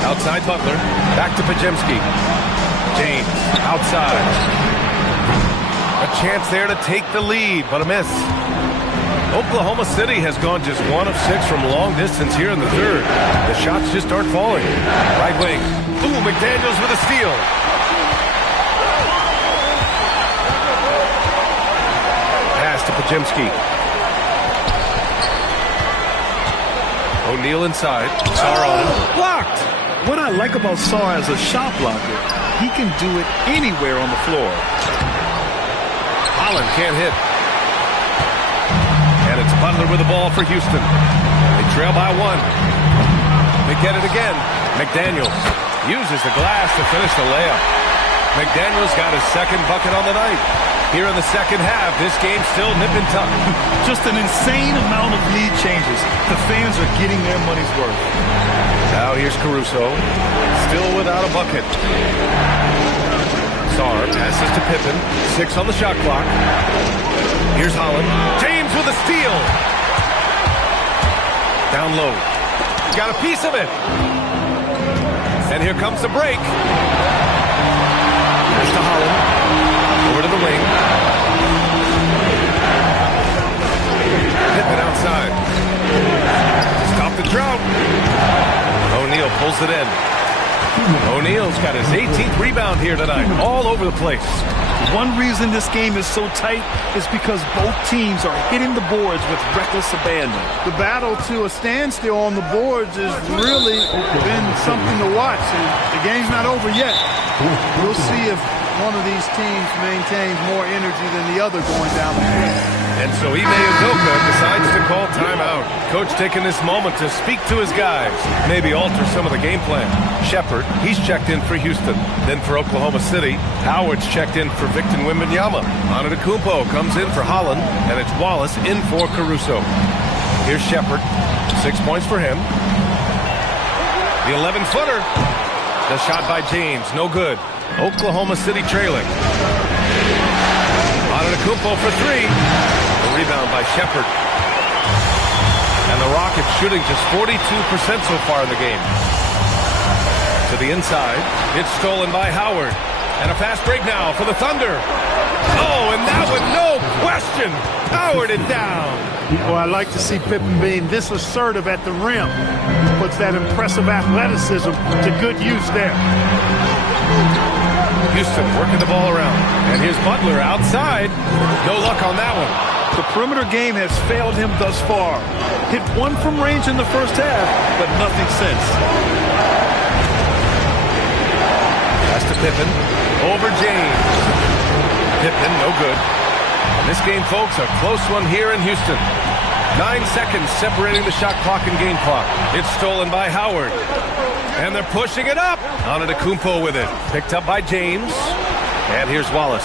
Outside Butler. Back to Podziemski. James outside. A chance there to take the lead, but a miss. Oklahoma City has gone just 1 of 6 from long distance here in the third. The shots just aren't falling. Right wing. Ooh, McDaniels with a steal. Pass to Podziemski. O'Neal inside. Sarr on him. Blocked. What I like about Sarr as a shot blocker, he can do it anywhere on the floor. Holland can't hit. And it's Butler with the ball for Houston. They trail by 1. They get it again. McDaniels uses the glass to finish the layup. McDaniels got his second bucket on the night. Here in the second half, this game's still nip and tuck. Just an insane amount of lead changes. The fans are getting their money's worth. Now here's Caruso. Still without a bucket. Sarr passes to Pippen. 6 on the shot clock. Here's Holland. James with a steal. Down low. Got a piece of it. And here comes the break. Pass to Holland. Over to the wing. Pippen outside. Stop the drought. O'Neal pulls it in. O'Neal's got his 18th rebound here tonight, all over the place. One reason this game is so tight is because both teams are hitting the boards with reckless abandon. The battle to a standstill on the boards has really been something to watch. And the game's not over yet. We'll see if one of these teams maintains more energy than the other going down the stretch. And so Ime Udoka decides to call timeout. Coach taking this moment to speak to his guys, maybe alter some of the game plan. Shepherd, he's checked in for Houston. Then for Oklahoma City, Howard's checked in for Victor Wembanyama. Antetokounmpo comes in for Holland, and it's Wallace in for Caruso. Here's Shepherd, 6 points for him. The 11-footer. The shot by James, no good. Oklahoma City trailing. Antetokounmpo for 3. The rebound by Shepherd. And the Rockets shooting just 42% so far in the game. To the inside. It's stolen by Howard. And a fast break now for the Thunder. Oh, and that one, no question, powered it down. Well, I like to see Pippen being this assertive at the rim. He puts that impressive athleticism to good use there. Houston working the ball around. And here's Butler outside. No luck on that one. The perimeter game has failed him thus far. Hit 1 from range in the first half, but nothing since. Pass to Pippen. Over James. Pippen, no good. And this game, folks, a close one here in Houston. 9 seconds separating the shot clock and game clock. It's stolen by Howard. And they're pushing it up. Antetokounmpo with it. Picked up by James. And here's Wallace.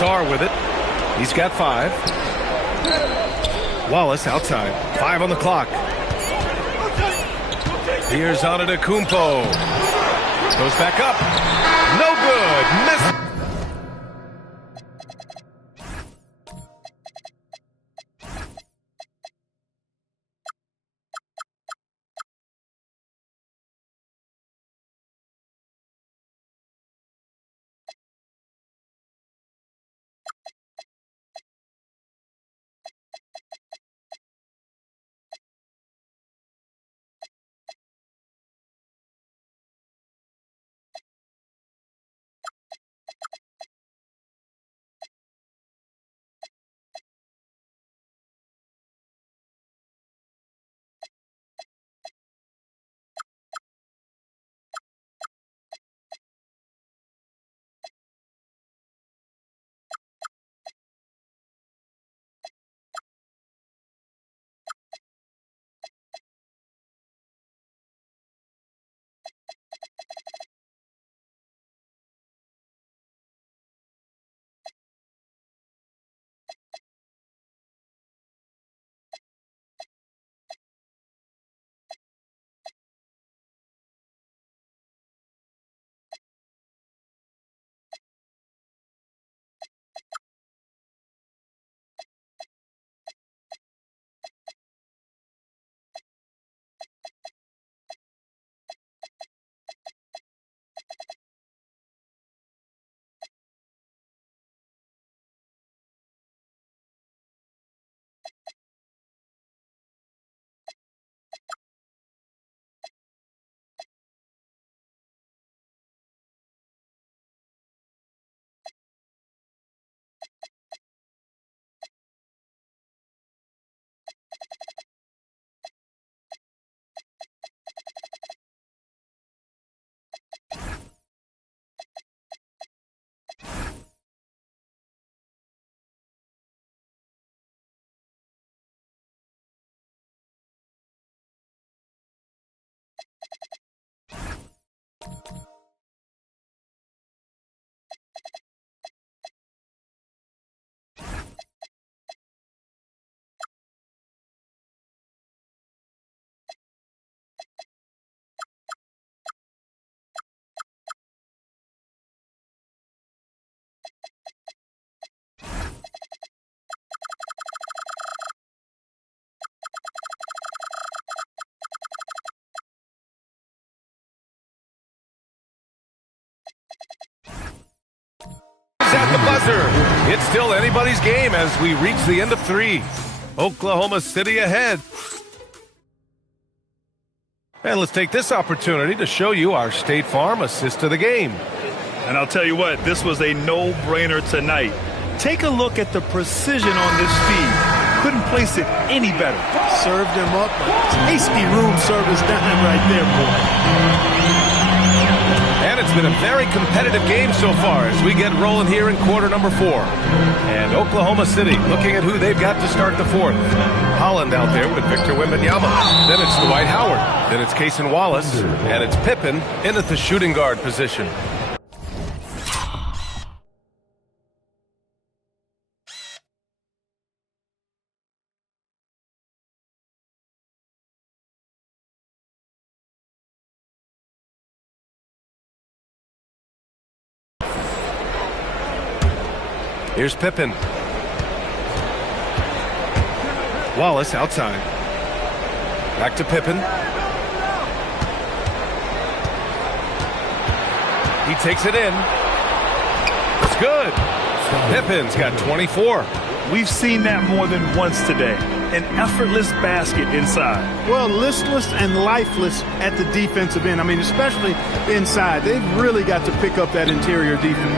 Sarr with it. He's got 5. Wallace outside. 5 on the clock. Here's Antetokounmpo. Goes back up. No good. Missed. At the buzzer. It's still anybody's game as we reach the end of 3. Oklahoma City ahead. And let's take this opportunity to show you our State Farm assist to the game. And I'll tell you what, this was a no-brainer tonight. Take a look at the precision on this feed. Couldn't place it any better. Served them up a tasty room service dime right there, boy. And it's been a very competitive game so far as we get rolling here in quarter number 4. And Oklahoma City looking at who they've got to start the 4th. Holland out there with Victor Wembanyama. Then it's Dwight Howard. Then it's Cason Wallace. And it's Pippen in at the shooting guard position. Here's Pippen. Wallace outside. Back to Pippen. He takes it in. It's good. Pippen's got 24. We've seen that more than once today. An effortless basket inside. Well, listless and lifeless at the defensive end. I mean, especially inside. They've really got to pick up that interior defense.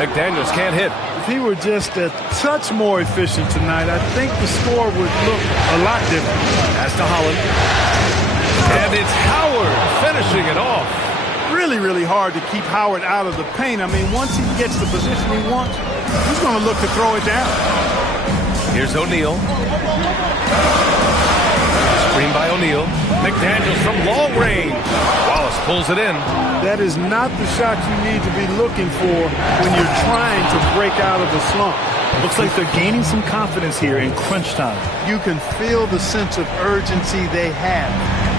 McDaniels can't hit. If he were just a touch more efficient tonight, I think the score would look a lot different. Pass to Holland. And it's Howard finishing it off. Really, really hard to keep Howard out of the paint. I mean, once he gets the position he wants, he's going to look to throw it down. Here's O'Neal. Screen by O'Neal. McDaniels from long range. Wallace pulls it in. That is not the shot you need to be looking for when you're trying to break out of a slump. Looks like they're gaining some confidence here in crunch time. You can feel the sense of urgency they have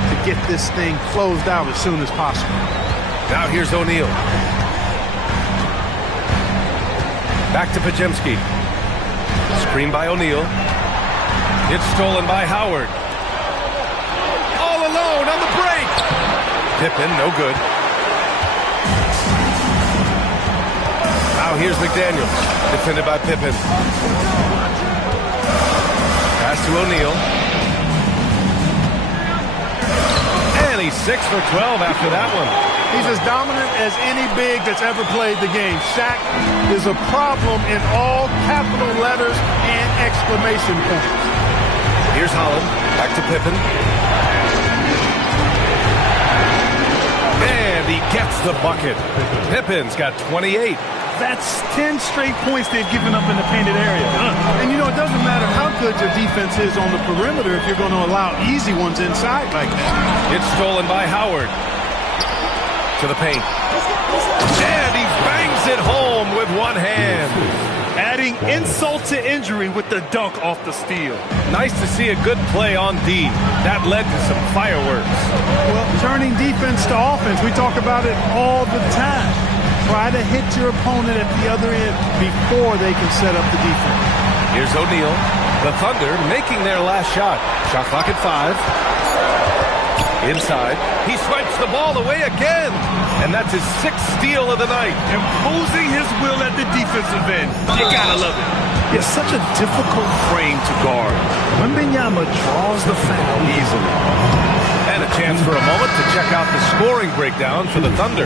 to get this thing closed out as soon as possible. Now here's O'Neal. Back to Podziemski. Screen by O'Neal. It's stolen by Howard. All alone on the break. Pippen, no good. Now here's McDaniels. Defended by Pippen. Pass to O'Neal. And he's 6 for 12 after that one. He's as dominant as any big that's ever played the game. Shaq is a problem in all capital letters and exclamation points. Here's Holland. Back to Pippen. And he gets the bucket. Pippen's got 28. That's 10 straight points they've given up in the painted area. And, you know, it doesn't matter how good your defense is on the perimeter if you're going to allow easy ones inside like that. It's stolen by Howard. To the paint. And he bangs it home with one hand. Adding insult to injury with the dunk off the steal. Nice to see a good play on D. That led to some fireworks. Well, turning defense to offense, we talk about it all the time. Try to hit your opponent at the other end before they can set up the defense. Here's O'Neal. The Thunder making their last shot. Shot clock at 5. Inside. He swipes the ball away again. And that's his 6th steal of the night. Imposing his will at the defensive end. You gotta love it. It's such a difficult frame to guard. Wembanyama draws the foul easily. And a chance chance for a moment to check out the scoring breakdown for the Thunder.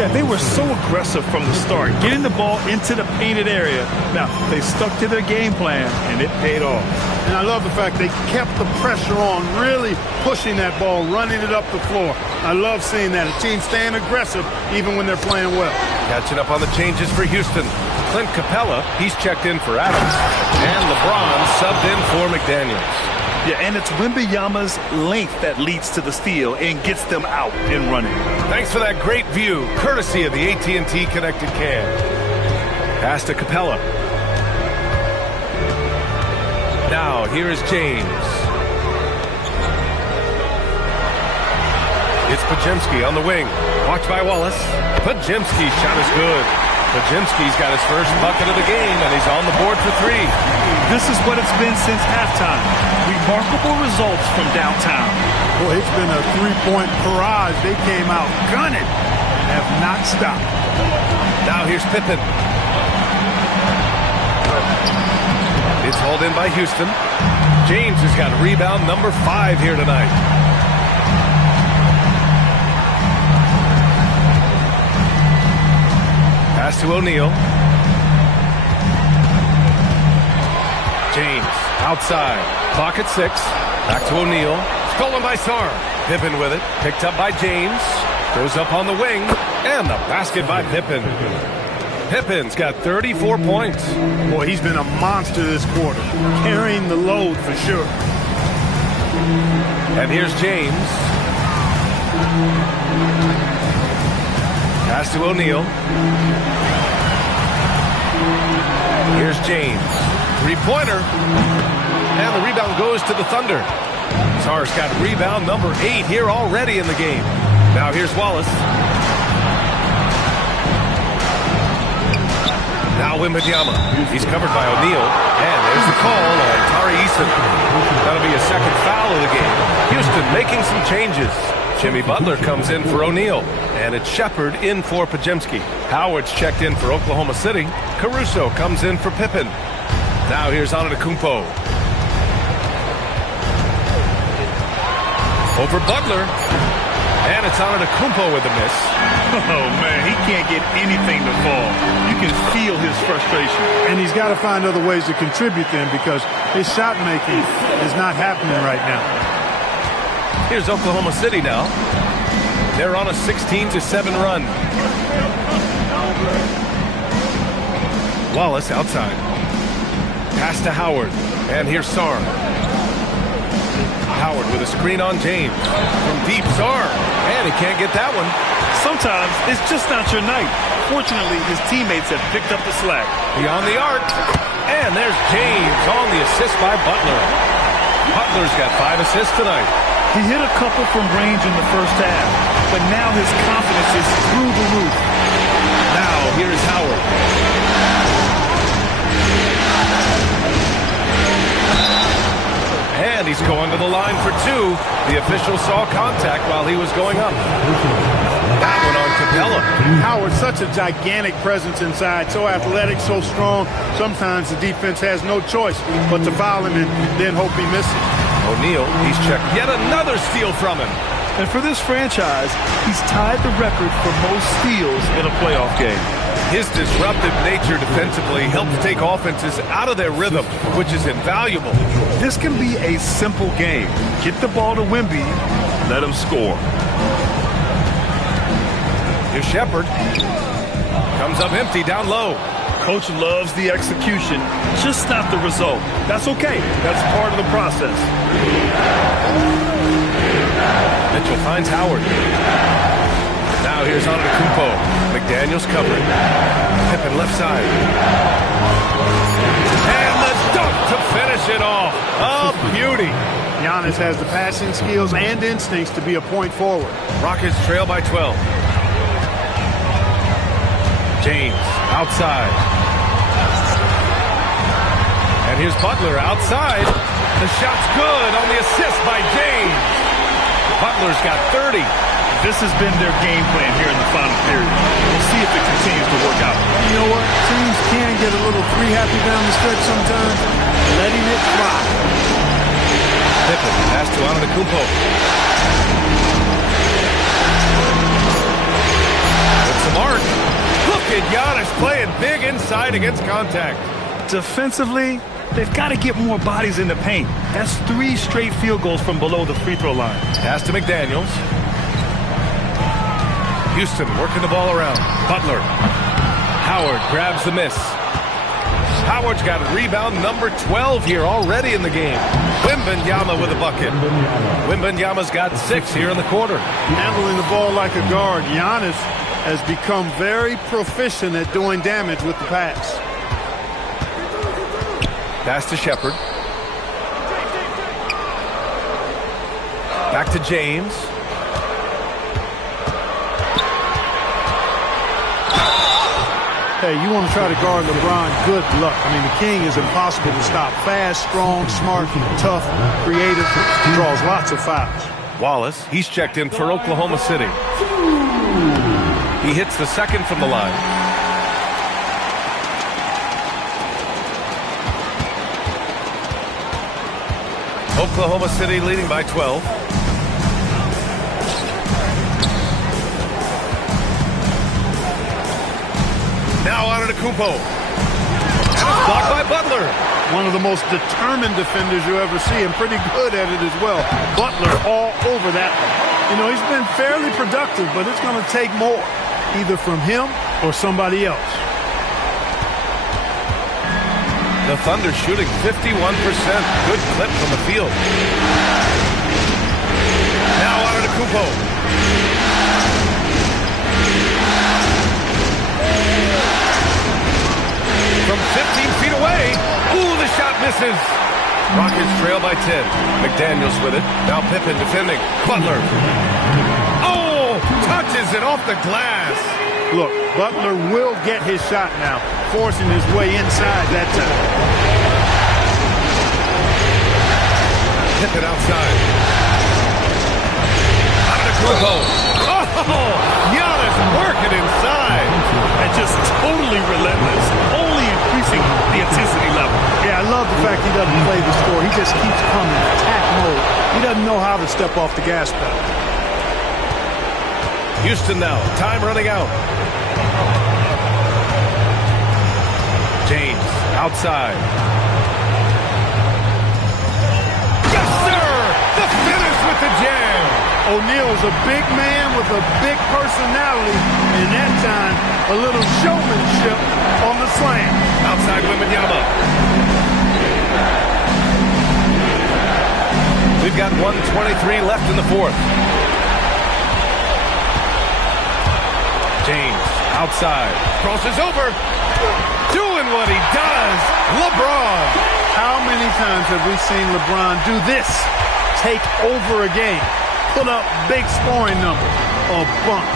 Yeah, they were so aggressive from the start, getting the ball into the painted area. Now, they stuck to their game plan, and it paid off. And I love the fact they kept the pressure on, really pushing that ball, running it up the floor. I love seeing that. A team staying aggressive even when they're playing well. Catching up on the changes for Houston. Clint Capella, he's checked in for Adams. And LeBron subbed in for McDaniels. Yeah, and it's Wembanyama's length that leads to the steal and gets them out and running. Thanks for that great view, courtesy of the AT&T Connected Cam. Pass to Capella. Now, here is James. It's Podziemski on the wing. Watched by Wallace. Podziemski's shot is good. Podziemski's got his first bucket of the game, and he's on the board for 3. This is what it's been since halftime. Remarkable results from downtown. Boy, it's been a three-point barrage. They came out gunning, have not stopped. Now here's Pippen. It's hauled in by Houston. James has got rebound number 5 here tonight. Pass to O'Neal. James outside. Clock at 6. Back to O'Neal. Stolen by Sarr. Pippen with it. Picked up by James. Goes up on the wing. And the basket by Pippen. Pippen's got 34 points. Boy, he's been a monster this quarter. Carrying the load for sure. And here's James. Pass to O'Neal. Here's James. Three-pointer. And the rebound goes to the Thunder. Sarr's got rebound number 8 here already in the game. Now here's Wallace. Now Wembanyama. He's covered by O'Neal. And there's the call on Tari Eason. That'll be a second foul of the game. Houston making some changes. Jimmy Butler comes in for O'Neal. And it's Shepard in for Podziemski. Howard's checked in for Oklahoma City. Caruso comes in for Pippen. Now here's Antetokounmpo. Over Butler. And it's Antetokounmpo with a miss. Oh, man, he can't get anything to fall. You can feel his frustration. And he's got to find other ways to contribute then because his shot making is not happening right now. Here's Oklahoma City now. They're on a 16-7 run. Wallace outside. Pass to Howard. And here's Sarr. Howard with a screen on James. From deep, Sarr. And he can't get that one. Sometimes it's just not your night. Fortunately, his teammates have picked up the slack. Beyond the arc. And there's James on the assist by Butler. Butler's got 5 assists tonight. He hit a couple from range in the first half, but now his confidence is through the roof. Now, here's Howard. And he's going to the line for 2. The official saw contact while he was going up. That one on Capella. Howard, such a gigantic presence inside, so athletic, so strong. Sometimes the defense has no choice but to foul him and then hope he misses. O'Neal, he's checked yet another steal from him. And for this franchise, he's tied the record for most steals in a playoff game. His disruptive nature defensively helps take offenses out of their rhythm, which is invaluable. This can be a simple game. Get the ball to Wemby, let him score. Here's Shepard. Comes up empty down low. Coach loves the execution, just not the result. That's okay. That's part of the process. Mitchell finds Howard. Now here's Antetokounmpo. McDaniels covering. Pippen left side. And the dunk to finish it off. A beauty. Giannis has the passing skills and instincts to be a point forward. Rockets trail by 12. James outside. And here's Butler outside. The shot's good on the assist by James. Butler's got 30. This has been their game plan here in the final period. We'll see if it continues to work out. You know what? Teams can get a little free happy down the stretch sometimes. Letting it fly. Pippen, pass to Antetokounmpo. It's the mark. Look at Giannis playing big inside against contact. Defensively, they've got to get more bodies in the paint. That's 3 straight field goals from below the free throw line. Pass to McDaniels. Houston working the ball around. Butler. Howard grabs the miss. Howard's got rebound number 12 here already in the game. Wembanyama with a bucket. Wembanyama's got 6 here in the quarter. Handling the ball like a guard. Giannis has become very proficient at doing damage with the pass. Pass to Shepherd. Back to James. Hey, you want to try to guard LeBron, good luck. I mean, the king is impossible to stop. Fast, strong, smart, tough, creative, draws lots of fouls. Wallace, he's checked in for Oklahoma City. He hits the second from the line. Oklahoma City leading by 12. Now Antetokounmpo. And it's blocked by Butler. One of the most determined defenders you ever see, and pretty good at it as well. Butler all over that one. You know, he's been fairly productive, but it's going to take more, either from him or somebody else. The Thunder shooting 51%. Good clip from the field. Now Antetokounmpo. From 15 feet away. Ooh, the shot misses. Rockets trail by 10. McDaniels with it. Now Pippen defending. Butler. Oh, touches it off the glass. Look, Butler will get his shot now, forcing his way inside that time. Pippen outside. Antetokounmpo. Oh, Giannis working inside. And just totally relentless, only increasing the intensity level. Yeah, I love the fact he doesn't play the score. He just keeps coming, attack mode. He doesn't know how to step off the gas pedal. Houston now, time running out. James, outside. Yes, sir! The finish with the jam! O'Neal is a big man with a big personality, and that time, a little showmanship on the slam. Outside Wembanyama. We've got 1:23 left in the fourth. James, outside, crosses over, doing what he does. LeBron. How many times have we seen LeBron do this? Take over a game, put up big scoring numbers, a bump.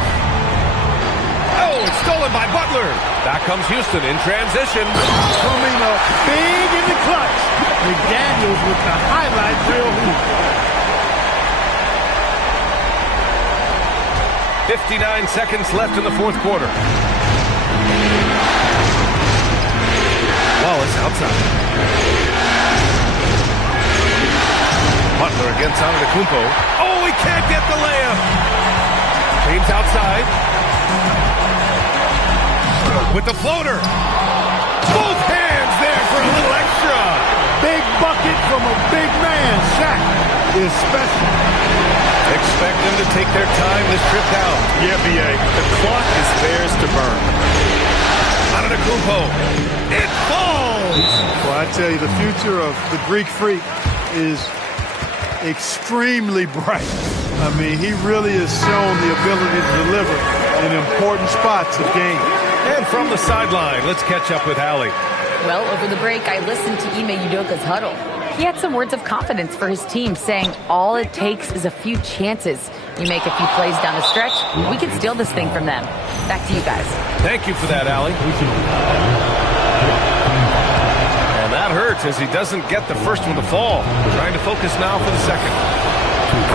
Oh, it's stolen by Butler. Back comes Houston in transition. Coming up big in the clutch. McDaniels with the highlight reel hoop. 59 seconds left in the fourth quarter. Wallace outside. Butler against Antetokounmpo. Oh, he can't get the layup. James outside. With the floater. Both hands there for a little extra. Big bucket from a big man. Shaq is special. Expect them to take their time this trip down. Yeah, B.A. The clock is theirs to burn. Antetokounmpo. It falls. Well, I tell you, the future of the Greek Freak is extremely bright. I mean, he really has shown the ability to deliver in important spots of games. And from the sideline, let's catch up with Allie. Well, over the break, I listened to Ime Udoka's huddle. He had some words of confidence for his team, saying all it takes is a few chances. We make a few plays down the stretch, we can steal this thing from them. Back to you guys. Thank you for that, Allie. And that hurts as he doesn't get the first one to fall. Trying to focus now for the second.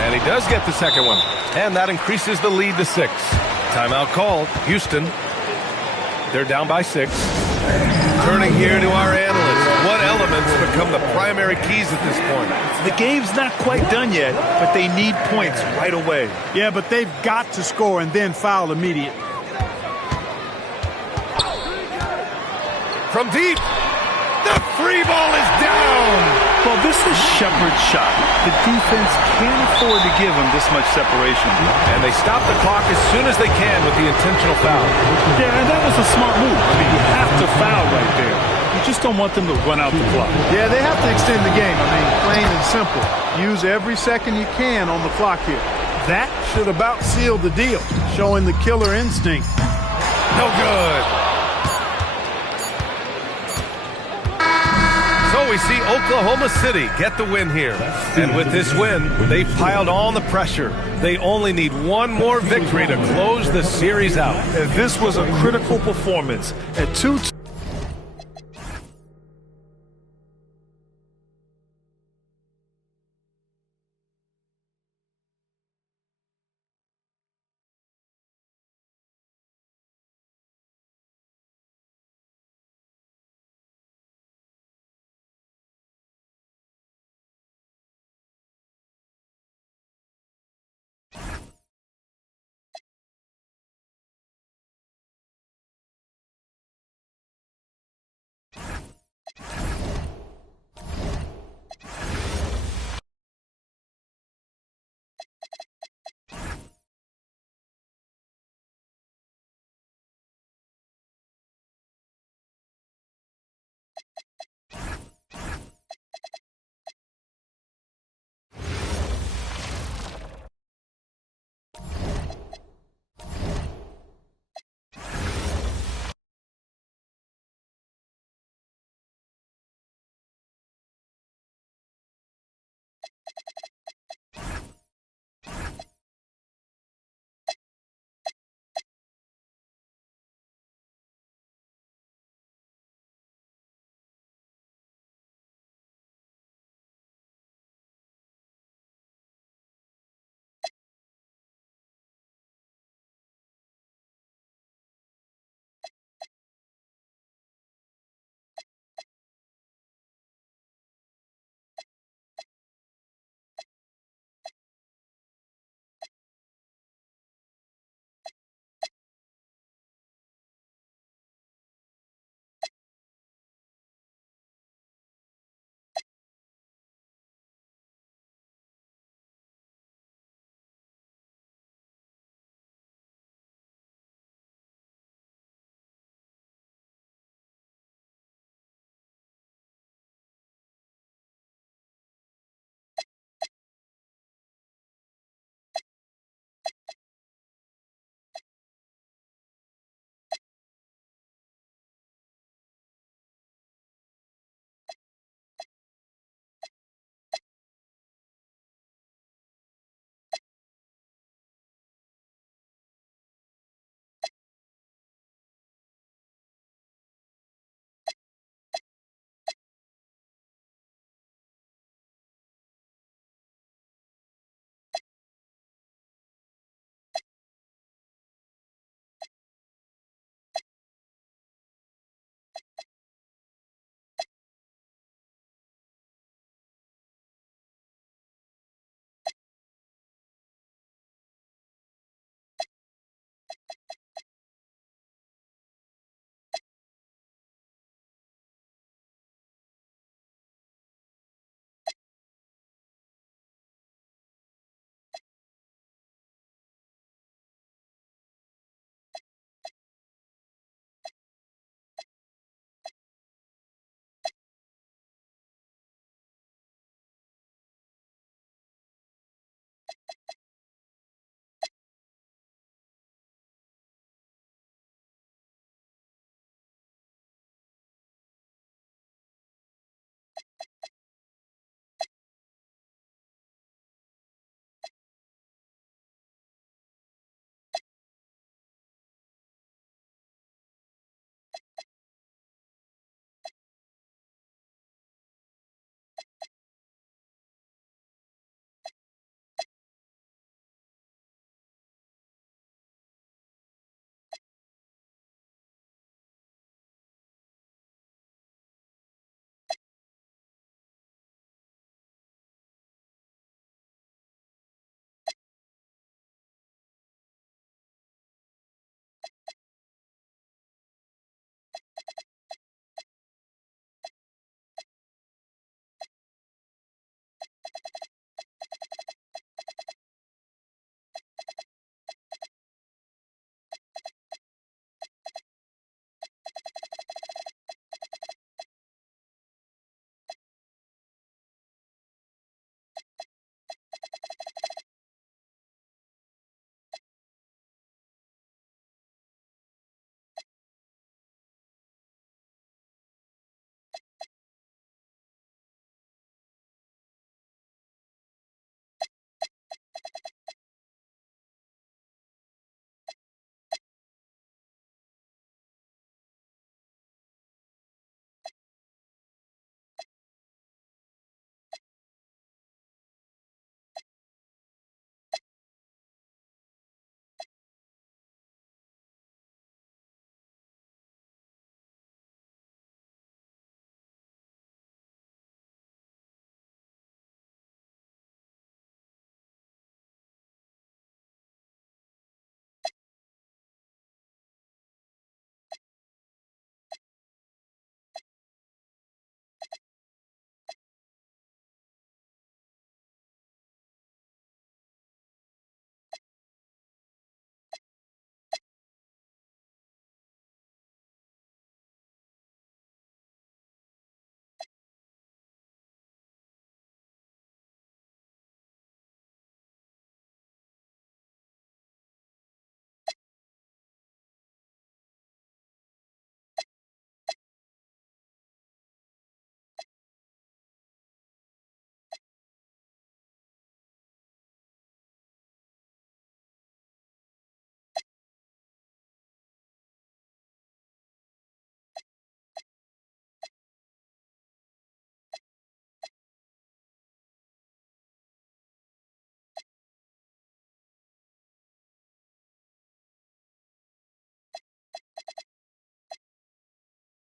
And he does get the second one. And that increases the lead to 6. Timeout called. Houston. They're down by 6. Turning here to our analysts, what elements become the primary keys at this point? The game's not quite done yet, but they need points right away. Yeah, but they've got to score and then foul immediately. From deep, the free ball is down. Well, this is Shepard's shot. The defense can't afford to give him this much separation. And they stop the clock as soon as they can with the intentional foul. Yeah, and that was a smart move. I mean, you have to foul right there. You just don't want them to run out the clock. Yeah, they have to extend the game. I mean, plain and simple. Use every second you can on the clock here. That should about seal the deal, showing the killer instinct. No good. So we see Oklahoma City get the win here. And with this win, they've piled on the pressure. They only need one more victory to close the series out. And this was a critical performance. At 2-2.